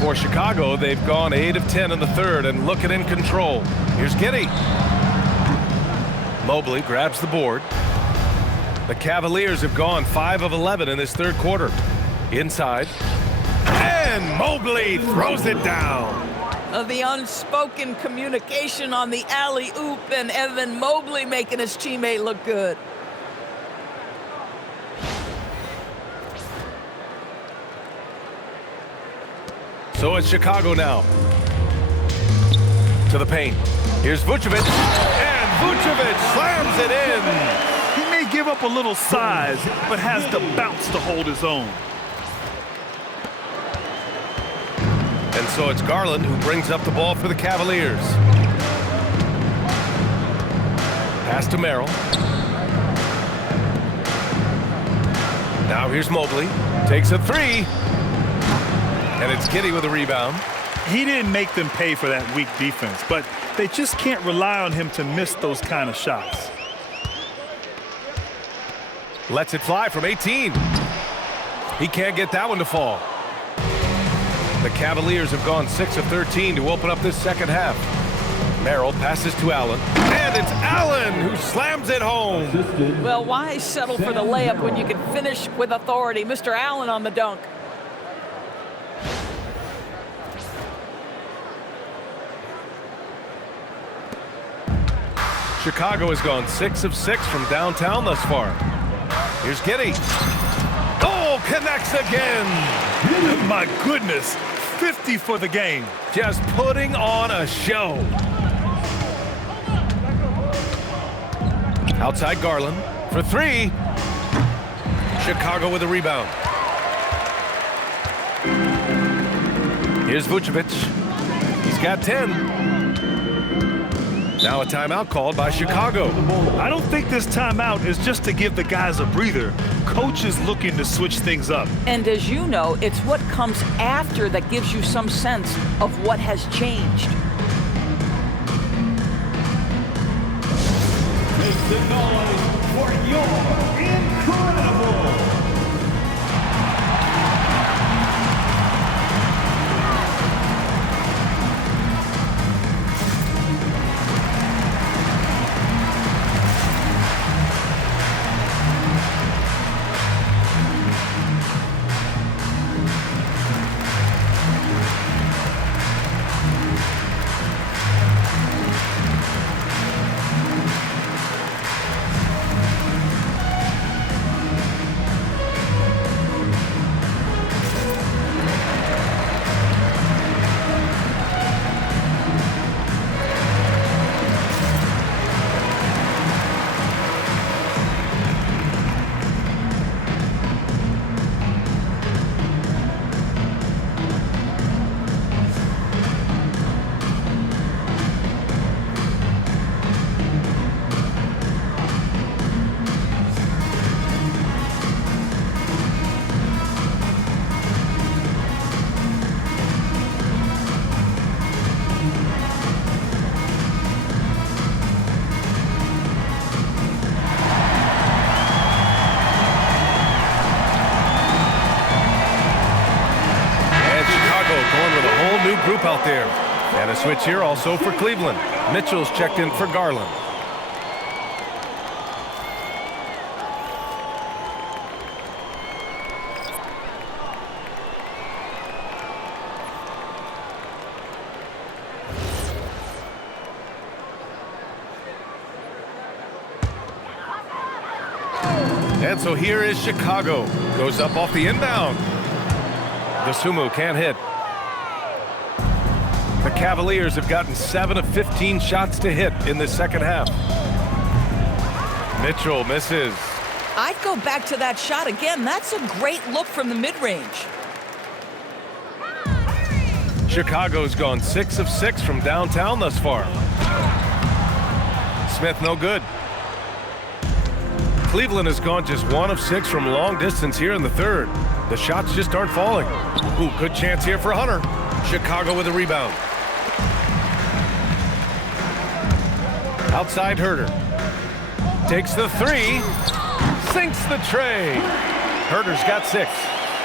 For Chicago, they've gone 8 of 10 in the third and looking in control. Here's Giddey. Mobley grabs the board. The Cavaliers have gone 5 of 11 in this third quarter. Inside. And Mobley throws it down. The unspoken communication on the alley-oop and Evan Mobley making his teammate look good. So it's Chicago now. To the paint. Here's Vucevic. And Vucevic slams it in. He may give up a little size, but has the bounce to hold his own. And so it's Garland who brings up the ball for the Cavaliers. Pass to Merrill. Now here's Mobley. Takes a 3. And it's Giddey with a rebound. He didn't make them pay for that weak defense, but They just can't rely on him to miss those kind of shots. Lets it fly from 18. He can't get that one to fall. The Cavaliers have gone 6 of 13 to open up this second half. Merrill passes to Allen, and it's Allen who slams it home. Well, why settle for the layup when you can finish with authority? Mr. Allen on the dunk. Chicago has gone 6 of 6 from downtown thus far. Here's Giddey. Oh, connects again. My goodness, 50 for the game. Just putting on a show. Outside Garland for 3. Chicago with a rebound. Here's Vucevic. He's got 10. Now a timeout called by Chicago. I don't think this timeout is just to give the guys a breather. Coach is looking to switch things up. And as you know, it's what comes after that gives you some sense of what has changed. Make some noise for your incredible. Group out there. And a switch here also for Cleveland. Mitchell's checked in for Garland. And so here is Chicago. Goes up off the inbound. Dosumu can't hit. The Cavaliers have gotten 7 of 15 shots to hit in the second half. Mitchell misses. I'd go back to that shot again. That's a great look from the mid-range. Chicago's gone 6 of 6 from downtown thus far. Smith no good. Cleveland has gone just 1 of 6 from long distance here in the third. The shots just aren't falling. Ooh, good chance here for Hunter. Chicago with a rebound. Outside Herter. Takes the 3. Sinks the tray. Herter's got 6.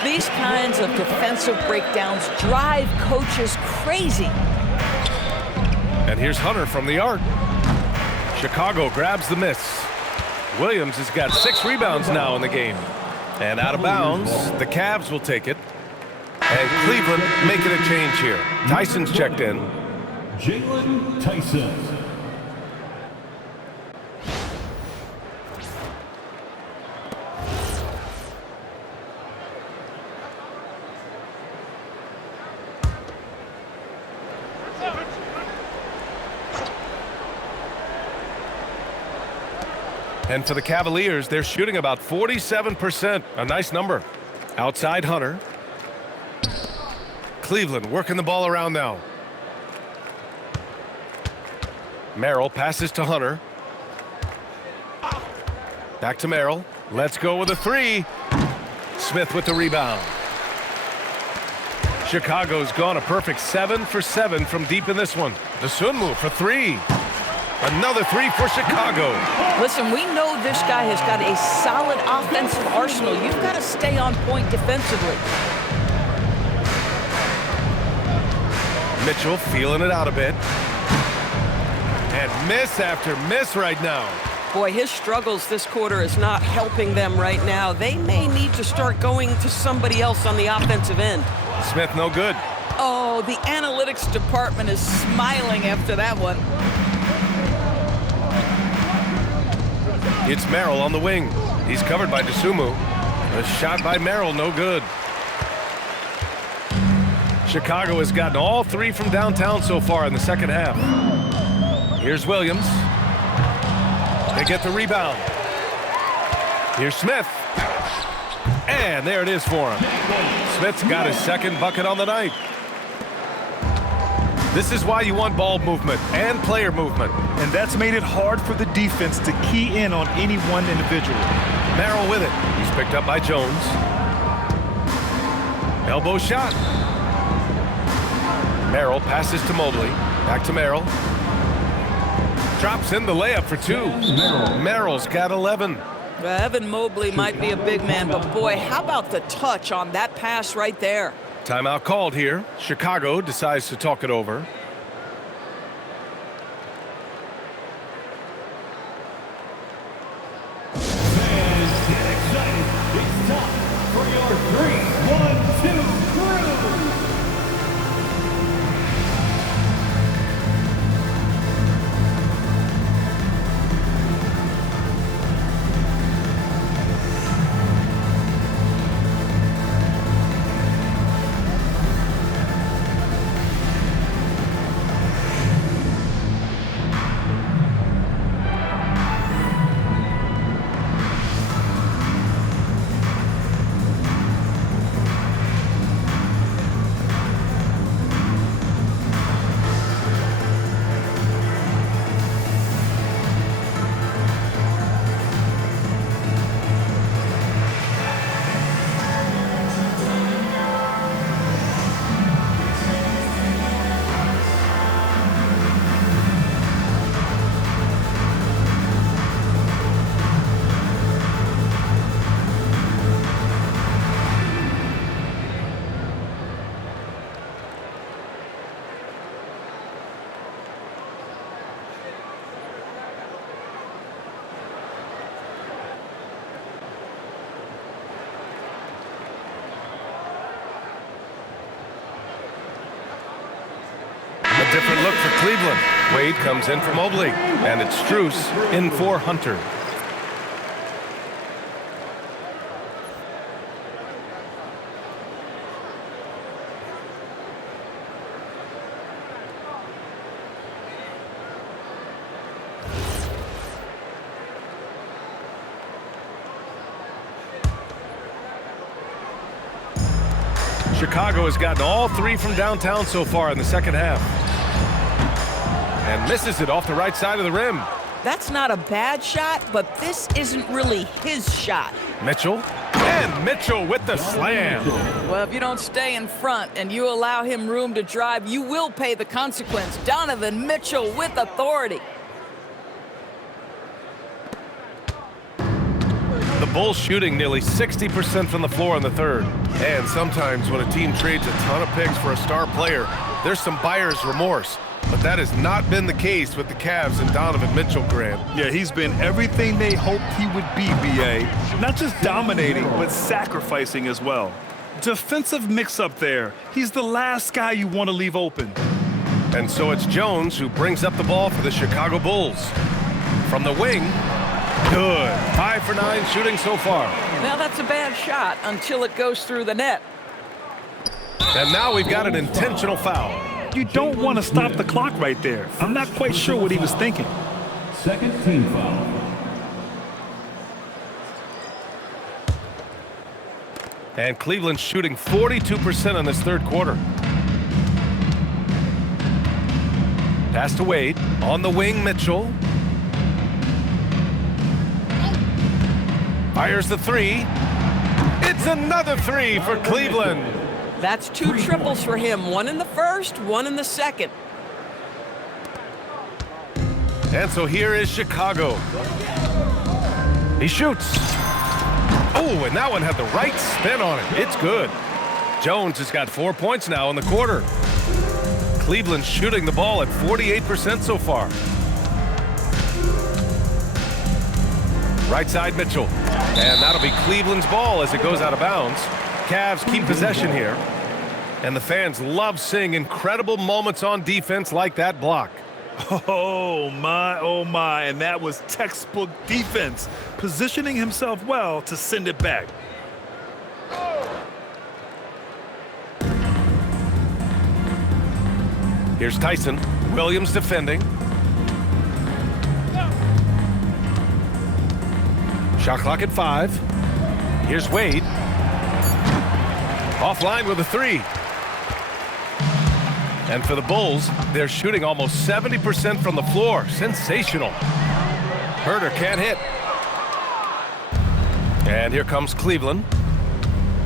These kinds of defensive breakdowns drive coaches crazy. And here's Hunter from the arc. Chicago grabs the miss. Williams has got 6 rebounds now in the game. And out of bounds, the Cavs will take it. And Cleveland making a change here. Tyson's checked in. Jalen Tyson. And for the Cavaliers, they're shooting about 47%. A nice number. Outside Hunter. Cleveland working the ball around now. Merrill passes to Hunter. Back to Merrill. Let's go with a 3. Smith with the rebound. Chicago's gone a perfect 7 for 7 from deep in this one. Donovan for 3. Another 3 for Chicago. Listen, we know this guy has got a solid offensive arsenal. You've got to stay on point defensively. Mitchell feeling it out a bit. And miss after miss right now. Boy, his struggles this quarter is not helping them right now. They may need to start going to somebody else on the offensive end. Smith no good. Oh, the analytics department is smiling after that one. It's Merrill on the wing. He's covered by Donovan. A shot by Merrill, no good. Chicago has gotten all 3 from downtown so far in the second half. Here's Williams. They get the rebound. Here's Smith. And there it is for him. Smith's got his second bucket on the night. This is why you want ball movement and player movement. And that's made it hard for the defense to key in on any one individual. Merrill with it. He's picked up by Jones. Elbow shot. Merrill passes to Mobley. Back to Merrill. Drops in the layup for 2. Merrill's got 11. Well, Evan Mobley might be a big man, but boy, how about the touch on that pass right there? Timeout called here. Chicago decides to talk it over. Fans, get excited. It's time for your 3-1-2 crew. A different look for Cleveland. Wade comes in for Mobley, and it's Strus in for Hunter. Chicago has gotten all 3 from downtown so far in the second half. And misses it off the right side of the rim. That's not a bad shot, but this isn't really his shot. Mitchell. And Mitchell with the slam. Well, if you don't stay in front and you allow him room to drive, you will pay the consequence. Donovan Mitchell with authority. The Bulls shooting nearly 60% from the floor in the third. And sometimes when a team trades a ton of picks for a star player, there's some buyer's remorse. But that has not been the case with the Cavs and Donovan Mitchell, Grant. Yeah, he's been everything they hoped he would be, B.A. Not just dominating, but sacrificing as well. Defensive mix-up there. He's the last guy you want to leave open. And so it's Jones who brings up the ball for the Chicago Bulls. From the wing, good. 5 for 9 shooting so far. Now that's a bad shot until it goes through the net. And now we've got an intentional foul. You don't want to stop the clock right there. I'm not quite sure what he was thinking. Second team foul. And Cleveland's shooting 42% in this third quarter. Pass to Wade. On the wing, Mitchell. Fires the 3. It's another 3 for Cleveland. That's 2 triples for him. 1 in the first, 1 in the second. And so here is Chicago. He shoots. Oh, and that one had the right spin on it. It's good. Jones has got 4 points now in the quarter. Cleveland shooting the ball at 48% so far. Right side Mitchell. And that'll be Cleveland's ball as it goes out of bounds. Cavs keep possession here. And the fans love seeing incredible moments on defense like that block. Oh my, and that was textbook defense, positioning himself well to send it back. Here's Tyson. Williams defending. Shot clock at 5. Here's Wade. Offline with a 3. And for the Bulls, they're shooting almost 70% from the floor. Sensational. Herter can't hit. And here comes Cleveland.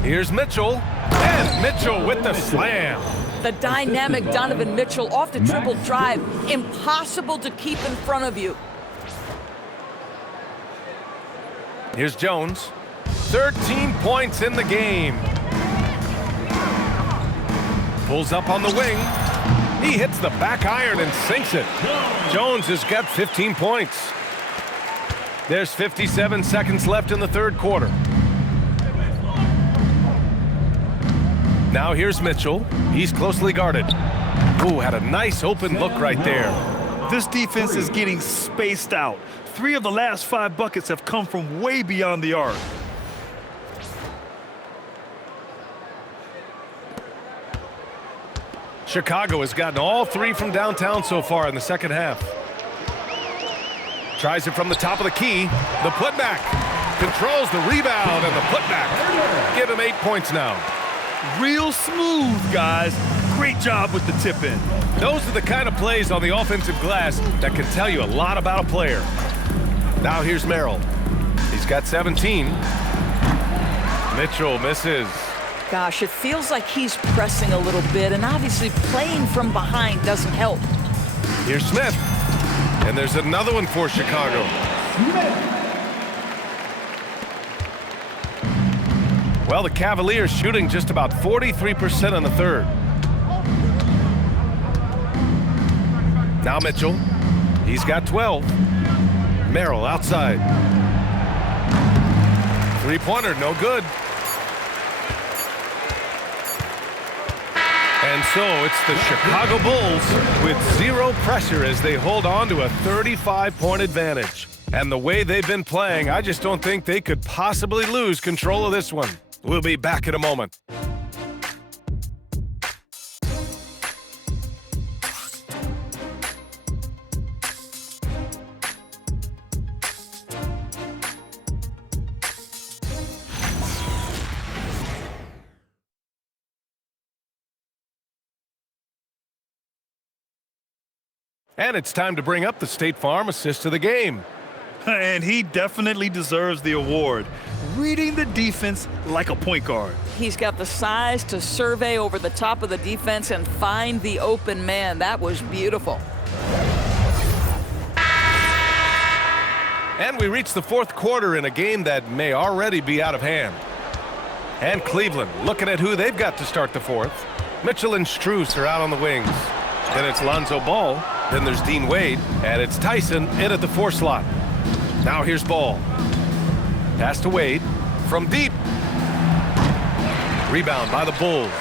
Here's Mitchell. And Mitchell with the slam. The dynamic Donovan Mitchell off the dribble drive. Impossible to keep in front of you. Here's Jones. 13 points in the game. Pulls up on the wing. He hits the back iron and sinks it. Jones has got 15 points. There's 57 seconds left in the third quarter. Now here's Mitchell. He's closely guarded. Ooh, had a nice open look right there. This defense is getting spaced out. 3 of the last 5 buckets have come from way beyond the arc. Chicago has gotten all 3 from downtown so far in the second half. Tries it from the top of the key. The putback. Controls the rebound and the putback. Give him 8 points now. Real smooth, guys. Great job with the tip in. Those are the kind of plays on the offensive glass that can tell you a lot about a player. Now here's Merrill. He's got 17. Mitchell misses. Gosh, it feels like he's pressing a little bit, and obviously playing from behind doesn't help. Here's Smith. And there's another one for Chicago. Well, the Cavaliers shooting just about 43% in the third. Now Mitchell. He's got 12. Merrill outside. Three-pointer, no good. And so it's the Chicago Bulls with 0 pressure as they hold on to a 35-point advantage. And the way they've been playing, I just don't think they could possibly lose control of this one. We'll be back in a moment. And it's time to bring up the State Farm assist of the game. And he definitely deserves the award. Reading the defense like a point guard. He's got the size to survey over the top of the defense and find the open man. That was beautiful. And we reach the fourth quarter in a game that may already be out of hand. And Cleveland looking at who they've got to start the fourth. Mitchell and Strus are out on the wings. Then it's Lonzo Ball. Then there's Dean Wade. And it's Tyson in at the 4 slot. Now here's Ball. Pass to Wade from deep. Rebound by the Bulls.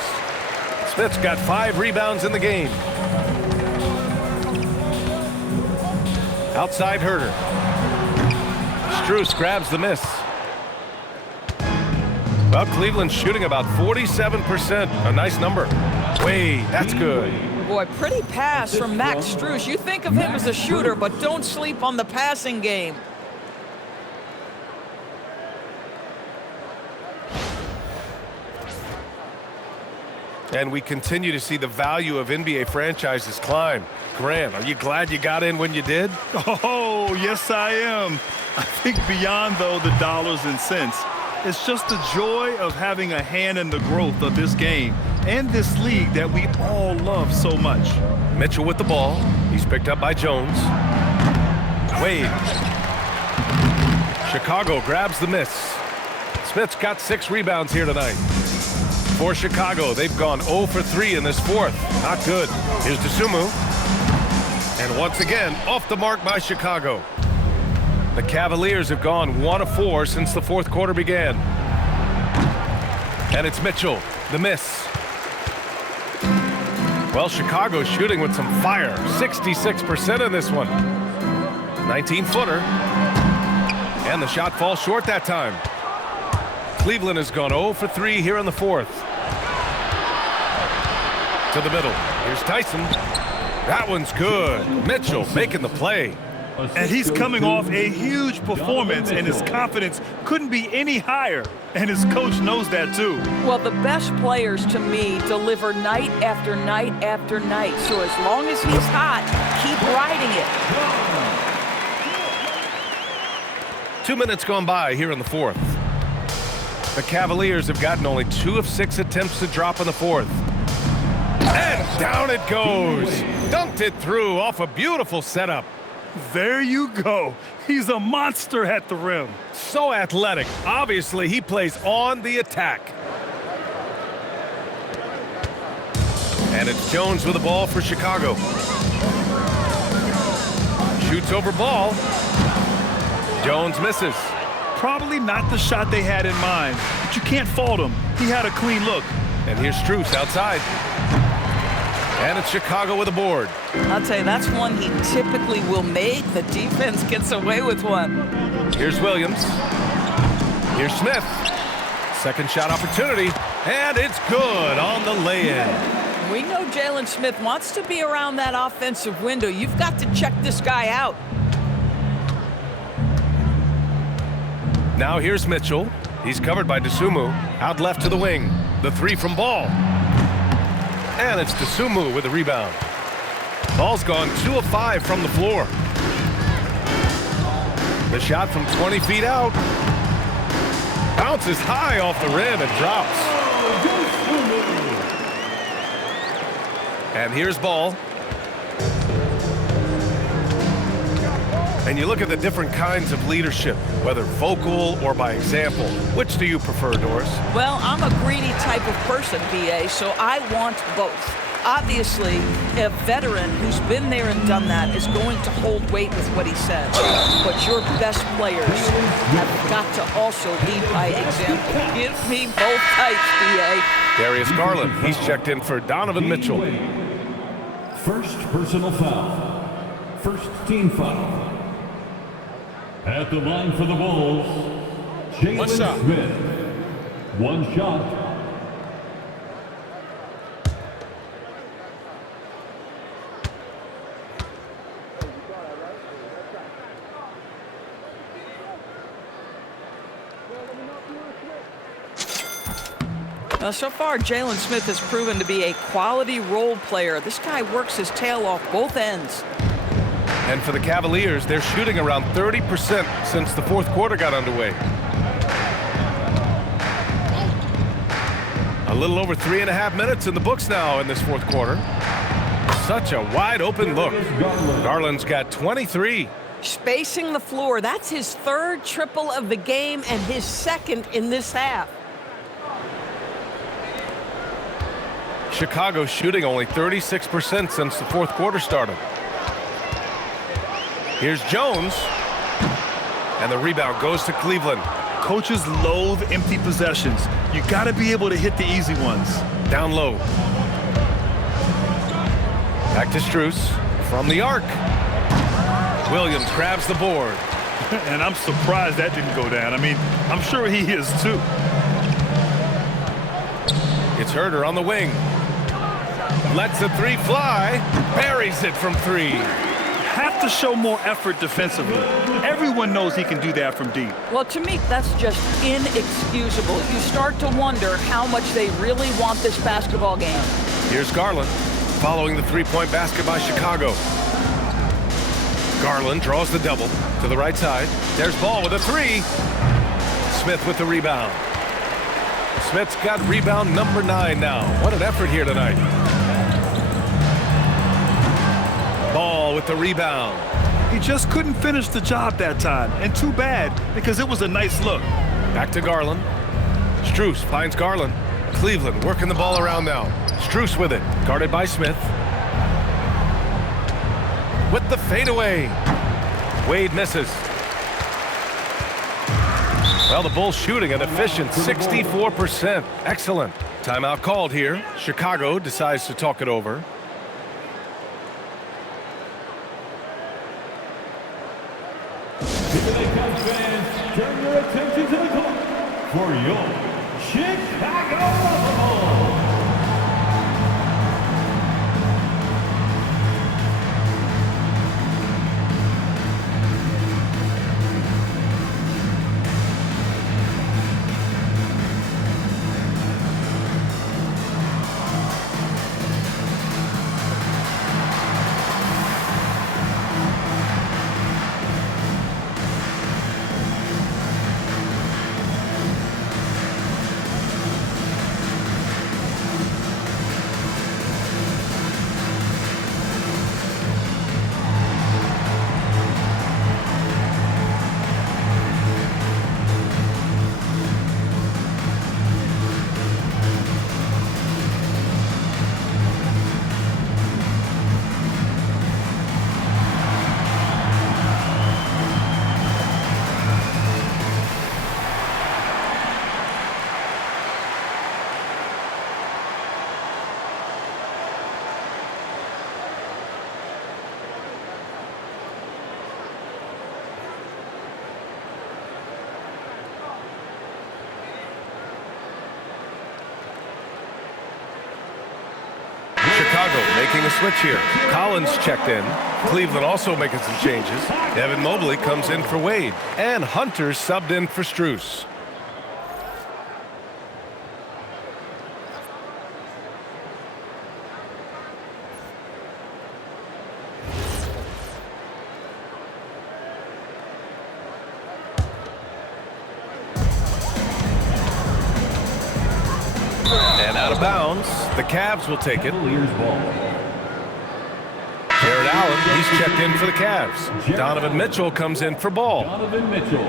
Smith's got 5 rebounds in the game. Outside Herter. Strus grabs the miss. Well, Cleveland's shooting about 47%. A nice number. Wade, that's good. Boy, pretty pass from Max Strus. You think of him as a shooter, but don't sleep on the passing game. And we continue to see the value of NBA franchises climb. Graham, are you glad you got in when you did? Oh, yes, I am. I think beyond, though, the dollars and cents, it's just the joy of having a hand in the growth of this game. and this league that we all love so much. Mitchell with the ball. He's picked up by Jones. Wade. Chicago grabs the miss. Smith's got 6 rebounds here tonight. For Chicago, they've gone 0 for 3 in this fourth. Not good. Here's Dosumu. And once again, off the mark by Chicago. The Cavaliers have gone 1 of 4 since the fourth quarter began. And it's Mitchell, the miss. Well, Chicago's shooting with some fire. 66% in this one. 19-footer. And the shot falls short that time. Cleveland has gone 0 for 3 here in the fourth. To the middle. Here's Tyson. That one's good. Mitchell making the play. And he's coming off a huge performance, and his confidence couldn't be any higher. And his coach knows that too. Well, the best players to me deliver night after night after night. So as long as he's hot, keep riding it. 2 minutes gone by here in the fourth. The Cavaliers have gotten only 2 of 6 attempts to drop in the fourth. And down it goes. Dunked it through off a beautiful setup. There you go. He's a monster at the rim. So athletic. Obviously, he plays on the attack. And it's Jones with the ball for Chicago. Shoots over ball. Jones misses. Probably not the shot they had in mind, but you can't fault him. He had a clean look. And here's Strus outside. And it's Chicago with a board. I'll tell you, that's one he typically will make. The defense gets away with one. Here's Williams. Here's Smith. Second shot opportunity. And it's good on the lay-in. We know Jalen Smith wants to be around that offensive window. You've got to check this guy out. Now here's Mitchell. He's covered by Dosumu. Out left to the wing. The 3 from Ball. And it's Dosumu with the rebound. Ball's gone 2 of 5 from the floor. The shot from 20 feet out. Bounces high off the rim and drops. And here's Ball. And you look at the different kinds of leadership, whether vocal or by example. Which do you prefer, Doris? Well, I'm a greedy type of person, BA, so I want both. Obviously, a veteran who's been there and done that is going to hold weight with what he says. But your best players have got to also lead by example. Give me both types, BA. Darius Garland, he's checked in for Donovan Mitchell. First personal foul. First team foul. At the line for the Bulls, Jalen Smith. One shot. So far, Jalen Smith has proven to be a quality role player. This guy works his tail off both ends. And for the Cavaliers, they're shooting around 30% since the fourth quarter got underway. A little over 3.5 minutes in the books now in this fourth quarter. Such a wide open look. Garland's got 23. Spacing the floor. That's his 3rd triple of the game and his 2nd in this half. Chicago shooting only 36% since the fourth quarter started. Here's Jones. And the rebound goes to Cleveland. Coaches loathe empty possessions. You got to be able to hit the easy ones. Down low. Back to Strus from the arc. Williams grabs the board. And I'm surprised that didn't go down. I mean, I'm sure he is too. It's Herter on the wing. Lets the 3 fly. Buries it from 3. Have to show more effort defensively. Everyone knows he can do that from deep. Well, to me, that's just inexcusable. You start to wonder how much they really want this basketball game. Here's Garland following the 3-point basket by Chicago. Garland draws the double to the right side. There's Ball with a 3. Smith with the rebound. Smith's got rebound number 9 now. What an effort here tonight. Ball with the rebound. He just couldn't finish the job that time, and too bad, because it was a nice look. Back to Garland. Strus finds Garland. Cleveland working the ball around now. Strus with it, guarded by Smith. With the fadeaway. Wade misses. Well, the Bulls shooting an efficient 64%. Excellent. Timeout called here. Chicago decides to talk it over. Fans, turn your attention to the clock for your Chicago Bulls. Chicago making a switch here. Collins checked in. Cleveland also making some changes. Evan Mobley comes in for Wade. And Hunter subbed in for Strus. And out of bounds, the Cavs will take it. Jared Allen, he's checked in for the Cavs. Donovan Mitchell comes in for Ball. Donovan Mitchell.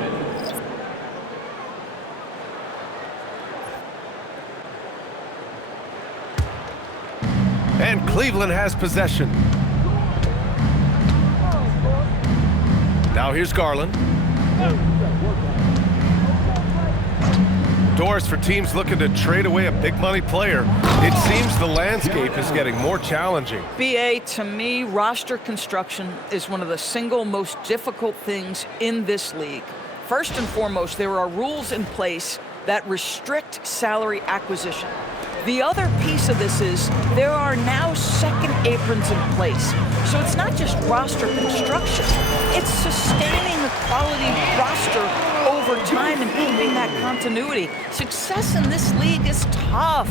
And Cleveland has possession. Now here's Garland. Doors for teams looking to trade away a big money player. It seems the landscape is getting more challenging. BA, to me, roster construction is one of the single most difficult things in this league. First and foremost, there are rules in place that restrict salary acquisition. The other piece of this is there are now second aprons in place. So it's not just roster construction, it's sustaining a quality roster over time and keeping that continuity. Success in this league is tough.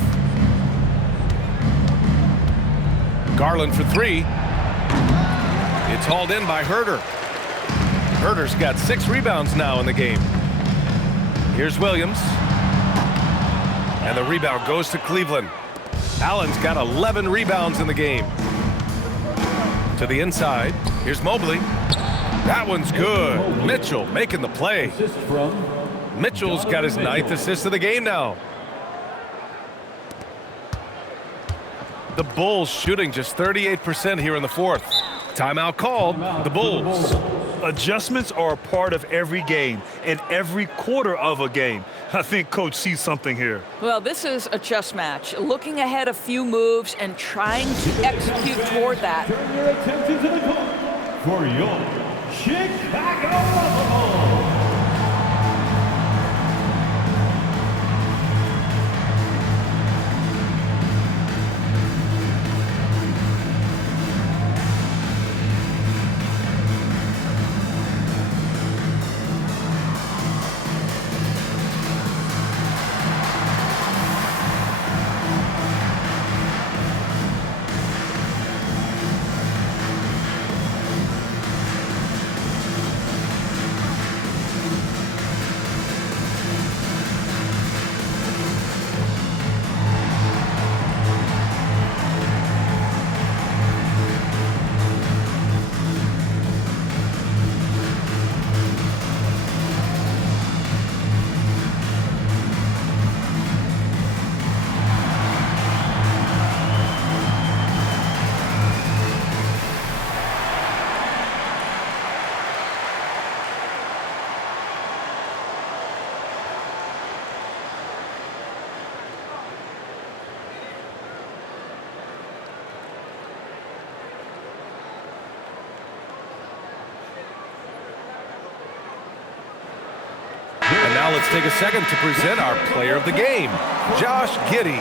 Garland for three. It's hauled in by Herter. Herter's got 6 rebounds now in the game. Here's Williams. And the rebound goes to Cleveland. Allen's got 11 rebounds in the game. To the inside. Here's Mobley. That one's good. Mitchell making the play. Mitchell's got his 9th assist of the game now. The Bulls shooting just 38% here in the 4th. Timeout called. The Bulls. Adjustments are a part of every game and every quarter of a game. I think Coach sees something here. Well, this is a chess match. Looking ahead a few moves and trying to execute toward that. Turn your attention to the clock for your Chicago Bulls. Now let's take a second to present our player of the game, Josh Giddey.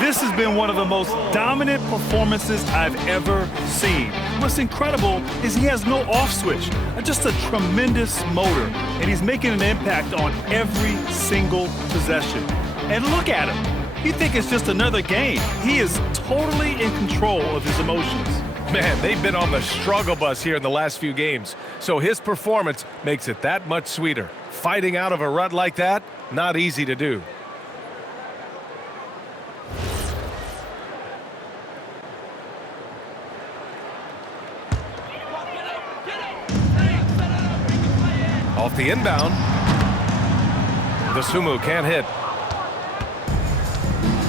This has been one of the most dominant performances I've ever seen. What's incredible is he has no off switch, just a tremendous motor, and he's making an impact on every single possession. And look at him. You think it's just another game. He is totally in control of his emotions. Man, they've been on the struggle bus here in the last few games, so his performance makes it that much sweeter. Fighting out of a rut like that, not easy to do. Off the inbound. Dosumu can't hit.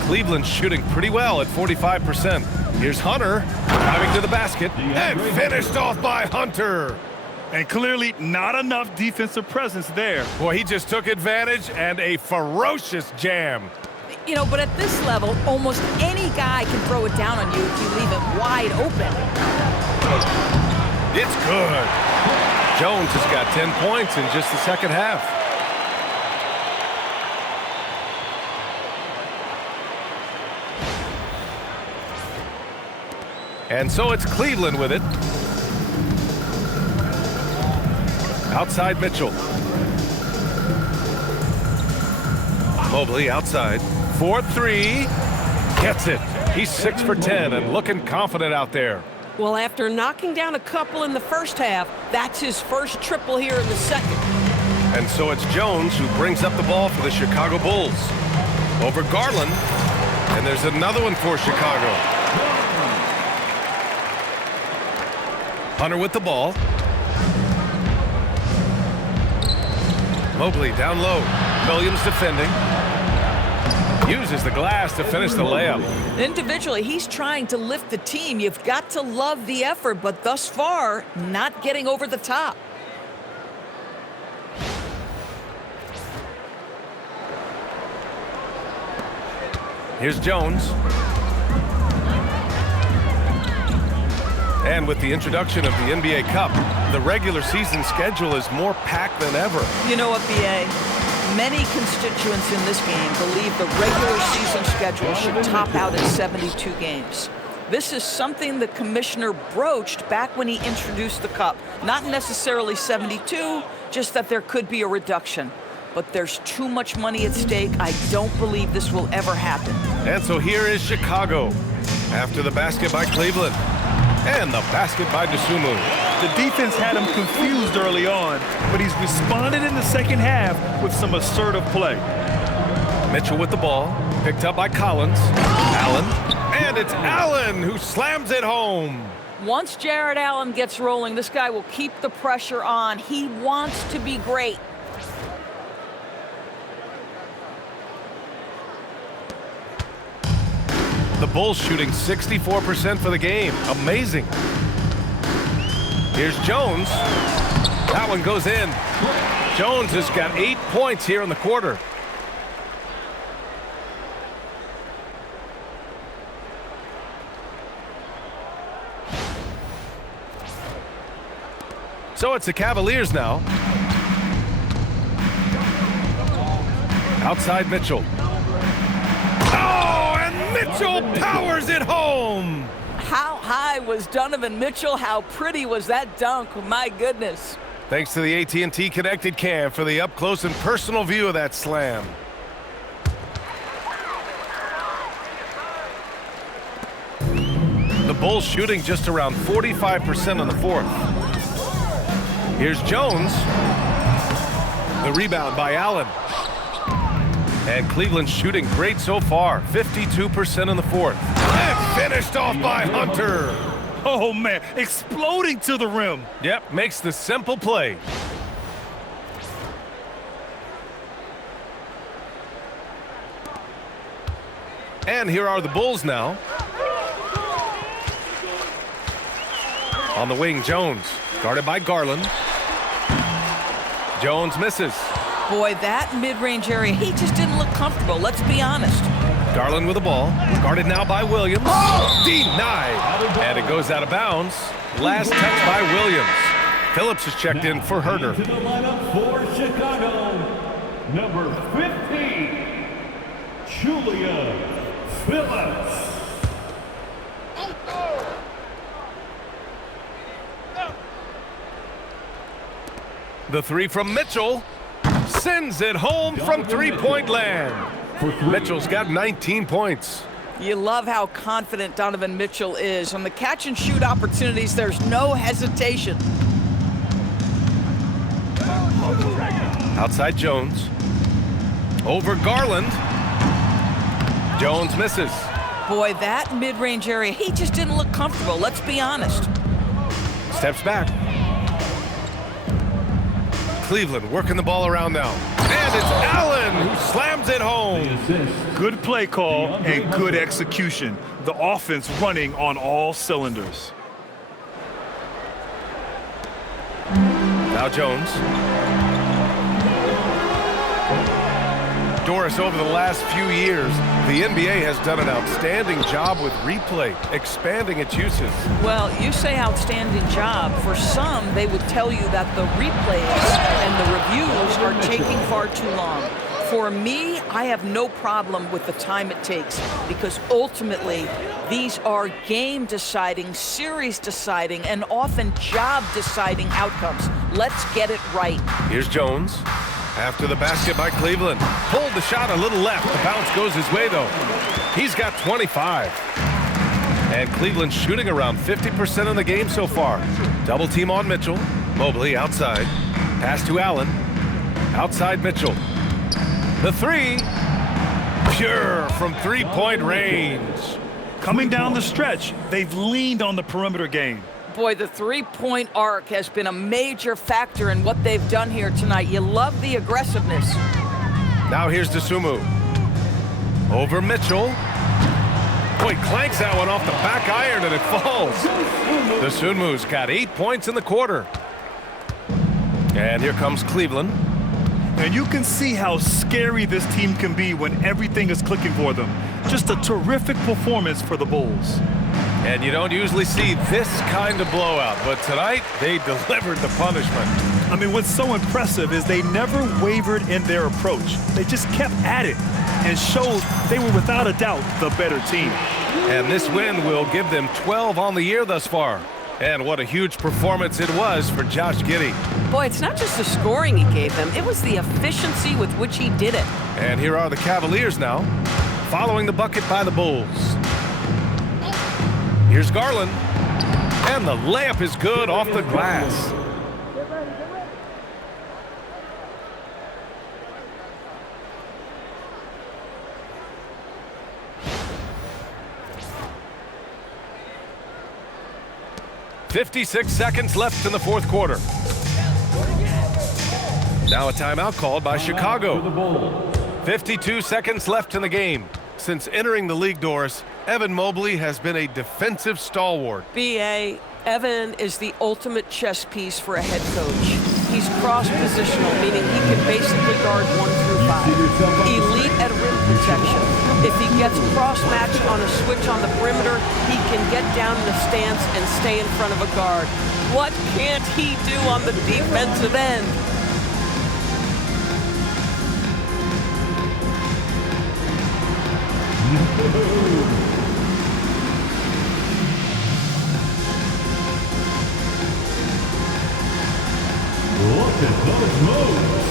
Cleveland's shooting pretty well at 45%. Here's Hunter driving to the basket and finished off by Hunter. And clearly not enough defensive presence there. Boy, he just took advantage and a ferocious jam. You know, but at this level, almost any guy can throw it down on you if you leave him wide open. It's good. Jones has got 10 points in just the second half. And so it's Cleveland with it. Outside Mitchell. Mobley outside. 4-3. Gets it. He's 6 for 10 and looking confident out there. Well, after knocking down a couple in the first half, that's his first triple here in the second. And so it's Jones who brings up the ball for the Chicago Bulls. Over Garland. And there's another one for Chicago. Hunter with the ball. Mobley down low. Williams defending. Uses the glass to finish the layup. Individually, he's trying to lift the team. You've got to love the effort, but thus far, not getting over the top. Here's Jones. And with the introduction of the NBA Cup, the regular season schedule is more packed than ever. You know what, B.A.? Many constituents in this game believe the regular season schedule should top out at 72 games. This is something the commissioner broached back when he introduced the Cup. Not necessarily 72, just that there could be a reduction. But there's too much money at stake. I don't believe this will ever happen. And so here is Chicago after the basket by Cleveland. And the basket by Dosumu. The defense had him confused early on, but he's responded in the second half with some assertive play. Mitchell with the ball, picked up by Collins. Allen, and it's Allen who slams it home. Once Jared Allen gets rolling, this guy will keep the pressure on. He wants to be great. The Bulls shooting 64% for the game. Amazing. Here's Jones. That one goes in. Jones has got 8 points here in the quarter. So it's the Cavaliers now. Outside Mitchell. Oh, and Mitchell powers it home. How high was Donovan Mitchell? How pretty was that dunk? My goodness. Thanks to the AT&T Connected Cam for the up-close and personal view of that slam. The Bulls shooting just around 45% in the fourth. Here's Jones. The rebound by Allen. And Cleveland shooting great so far, 52% in the fourth. And finished off by Hunter. Oh, man, exploding to the rim. Yep, makes the simple play. And here are the Bulls now. On the wing, Jones, guarded by Garland. Jones misses. Boy, that mid-range area, he just didn't look comfortable, let's be honest. Garland with the ball, guarded now by Williams. Denied, and it goes out of bounds. Last touch by Williams. Phillips has checked in for Herder. To the lineup for Chicago, number 15, Julia Phillips. The three from Mitchell sends it home from three-point land. Mitchell's got 19 points. You love how confident Donovan Mitchell is. On the catch and shoot opportunities, there's no hesitation. Outside Jones. Over Garland. Jones misses. Boy, that mid-range area, he just didn't look comfortable, let's be honest. Steps back. Cleveland working the ball around now. And it's Allen who slams it home. Good play call and good execution. The offense running on all cylinders. Now Jones. Doris, over the last few years, the NBA has done an outstanding job with replay, expanding its uses. Well, you say outstanding job. For some, they would tell you that the replays and the reviews are taking far too long. For me, I have no problem with the time it takes because ultimately, these are game-deciding, series-deciding, and often job-deciding outcomes. Let's get it right. Here's Jones. After the basket by Cleveland. Pulled the shot a little left. The bounce goes his way, though. He's got 25. And Cleveland shooting around 50% in the game so far. Double team on Mitchell. Mobley outside. Pass to Allen. Outside Mitchell. The three. Pure from three-point range. Coming down the stretch, they've leaned on the perimeter game. Boy, the three-point arc has been a major factor in what they've done here tonight. You love the aggressiveness. Now here's Dosumu. Over Mitchell. Boy, clanks that one off the back iron and it falls. Dosumu's got 8 points in the quarter. And here comes Cleveland. And you can see how scary this team can be when everything is clicking for them. Just a terrific performance for the Bulls. And you don't usually see this kind of blowout, but tonight they delivered the punishment. I mean, what's so impressive is they never wavered in their approach. They just kept at it and showed they were without a doubt the better team. And this win will give them 12 on the year thus far. And what a huge performance it was for Josh Giddey. Boy, it's not just the scoring he gave them, it was the efficiency with which he did it. And here are the Cavaliers now, following the bucket by the Bulls. Here's Garland, and the layup is good off the glass. .56 seconds left in the fourth quarter. Now a timeout called by Chicago. 52 seconds left in the game. Since entering the league, Doris, Evan Mobley has been a defensive stalwart. B.A., Evan is the ultimate chess piece for a head coach. He's cross-positional, meaning he can basically guard 1 through 5. Elite at rim protection. If he gets cross-matched on a switch on the perimeter, he can get down in the stance and stay in front of a guard. What can't he do on the defensive end? Look at those moves.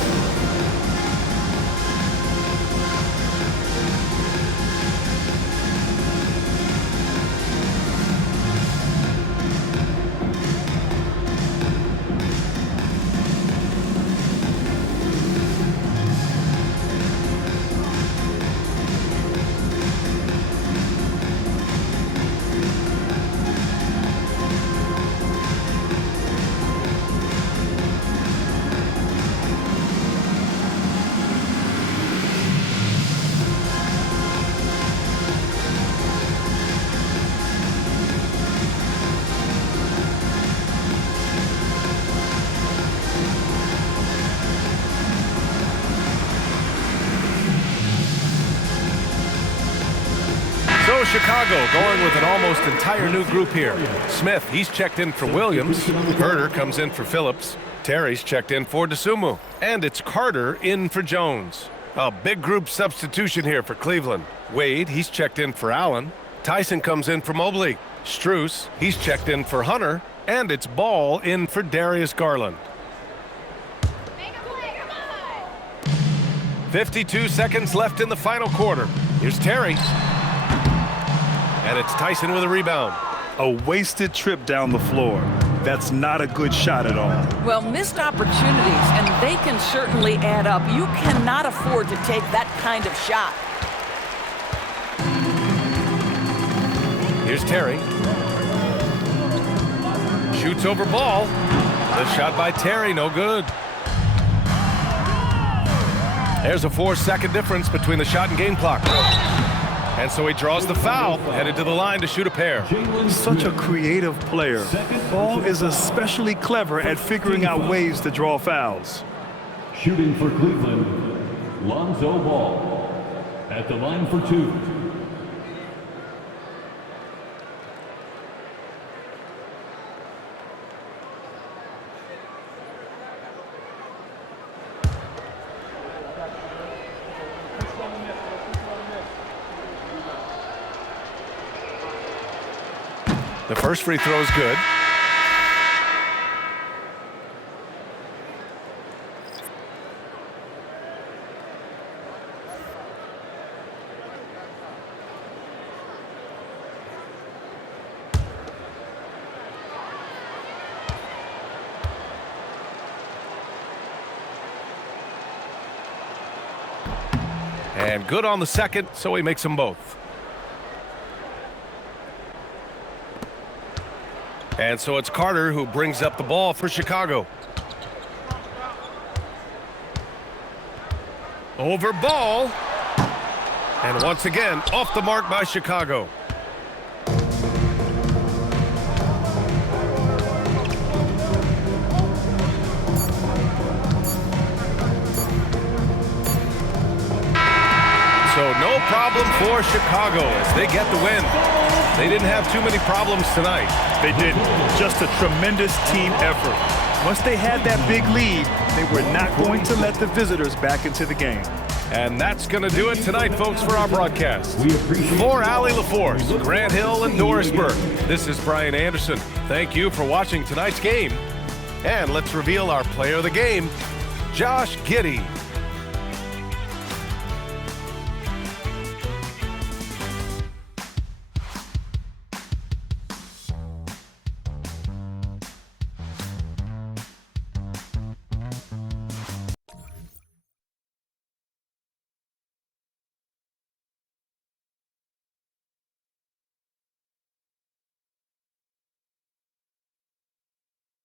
So Chicago going with an almost entire new group here. Smith, he's checked in for Williams. Herter comes in for Phillips. Terry's checked in for DeSumo, and it's Carter in for Jones. A big group substitution here for Cleveland. Wade, he's checked in for Allen. Tyson comes in for Mobley. Strus, he's checked in for Hunter, and it's Ball in for Darius Garland. 52 seconds left in the final quarter. Here's Terry. And it's Tyson with a rebound. A wasted trip down the floor. That's not a good shot at all. Well, missed opportunities, and they can certainly add up. You cannot afford to take that kind of shot. Here's Terry. Shoots over Ball. The shot by Terry, no good. There's a 4-second difference between the shot and game clock. And so he draws the foul, headed to the line to shoot a pair. Such a creative player. Ball is especially clever at figuring out ways to draw fouls. Shooting for Cleveland, Lonzo Ball. At the line for 2. The first free throw is good. And good on the second, so he makes them both. And so it's Carter who brings up the ball for Chicago. Over Ball. And once again, off the mark by Chicago. So no problem for Chicago as they get the win. They didn't have too many problems tonight. They didn't. Just a tremendous team effort. Once they had that big lead, they were not going to let the visitors back into the game. And that's going to do it tonight, folks, for our broadcast. For Allie LaForce, Grant Hill, and Doris Burke, this is Brian Anderson. Thank you for watching tonight's game. And let's reveal our player of the game, Josh Giddey.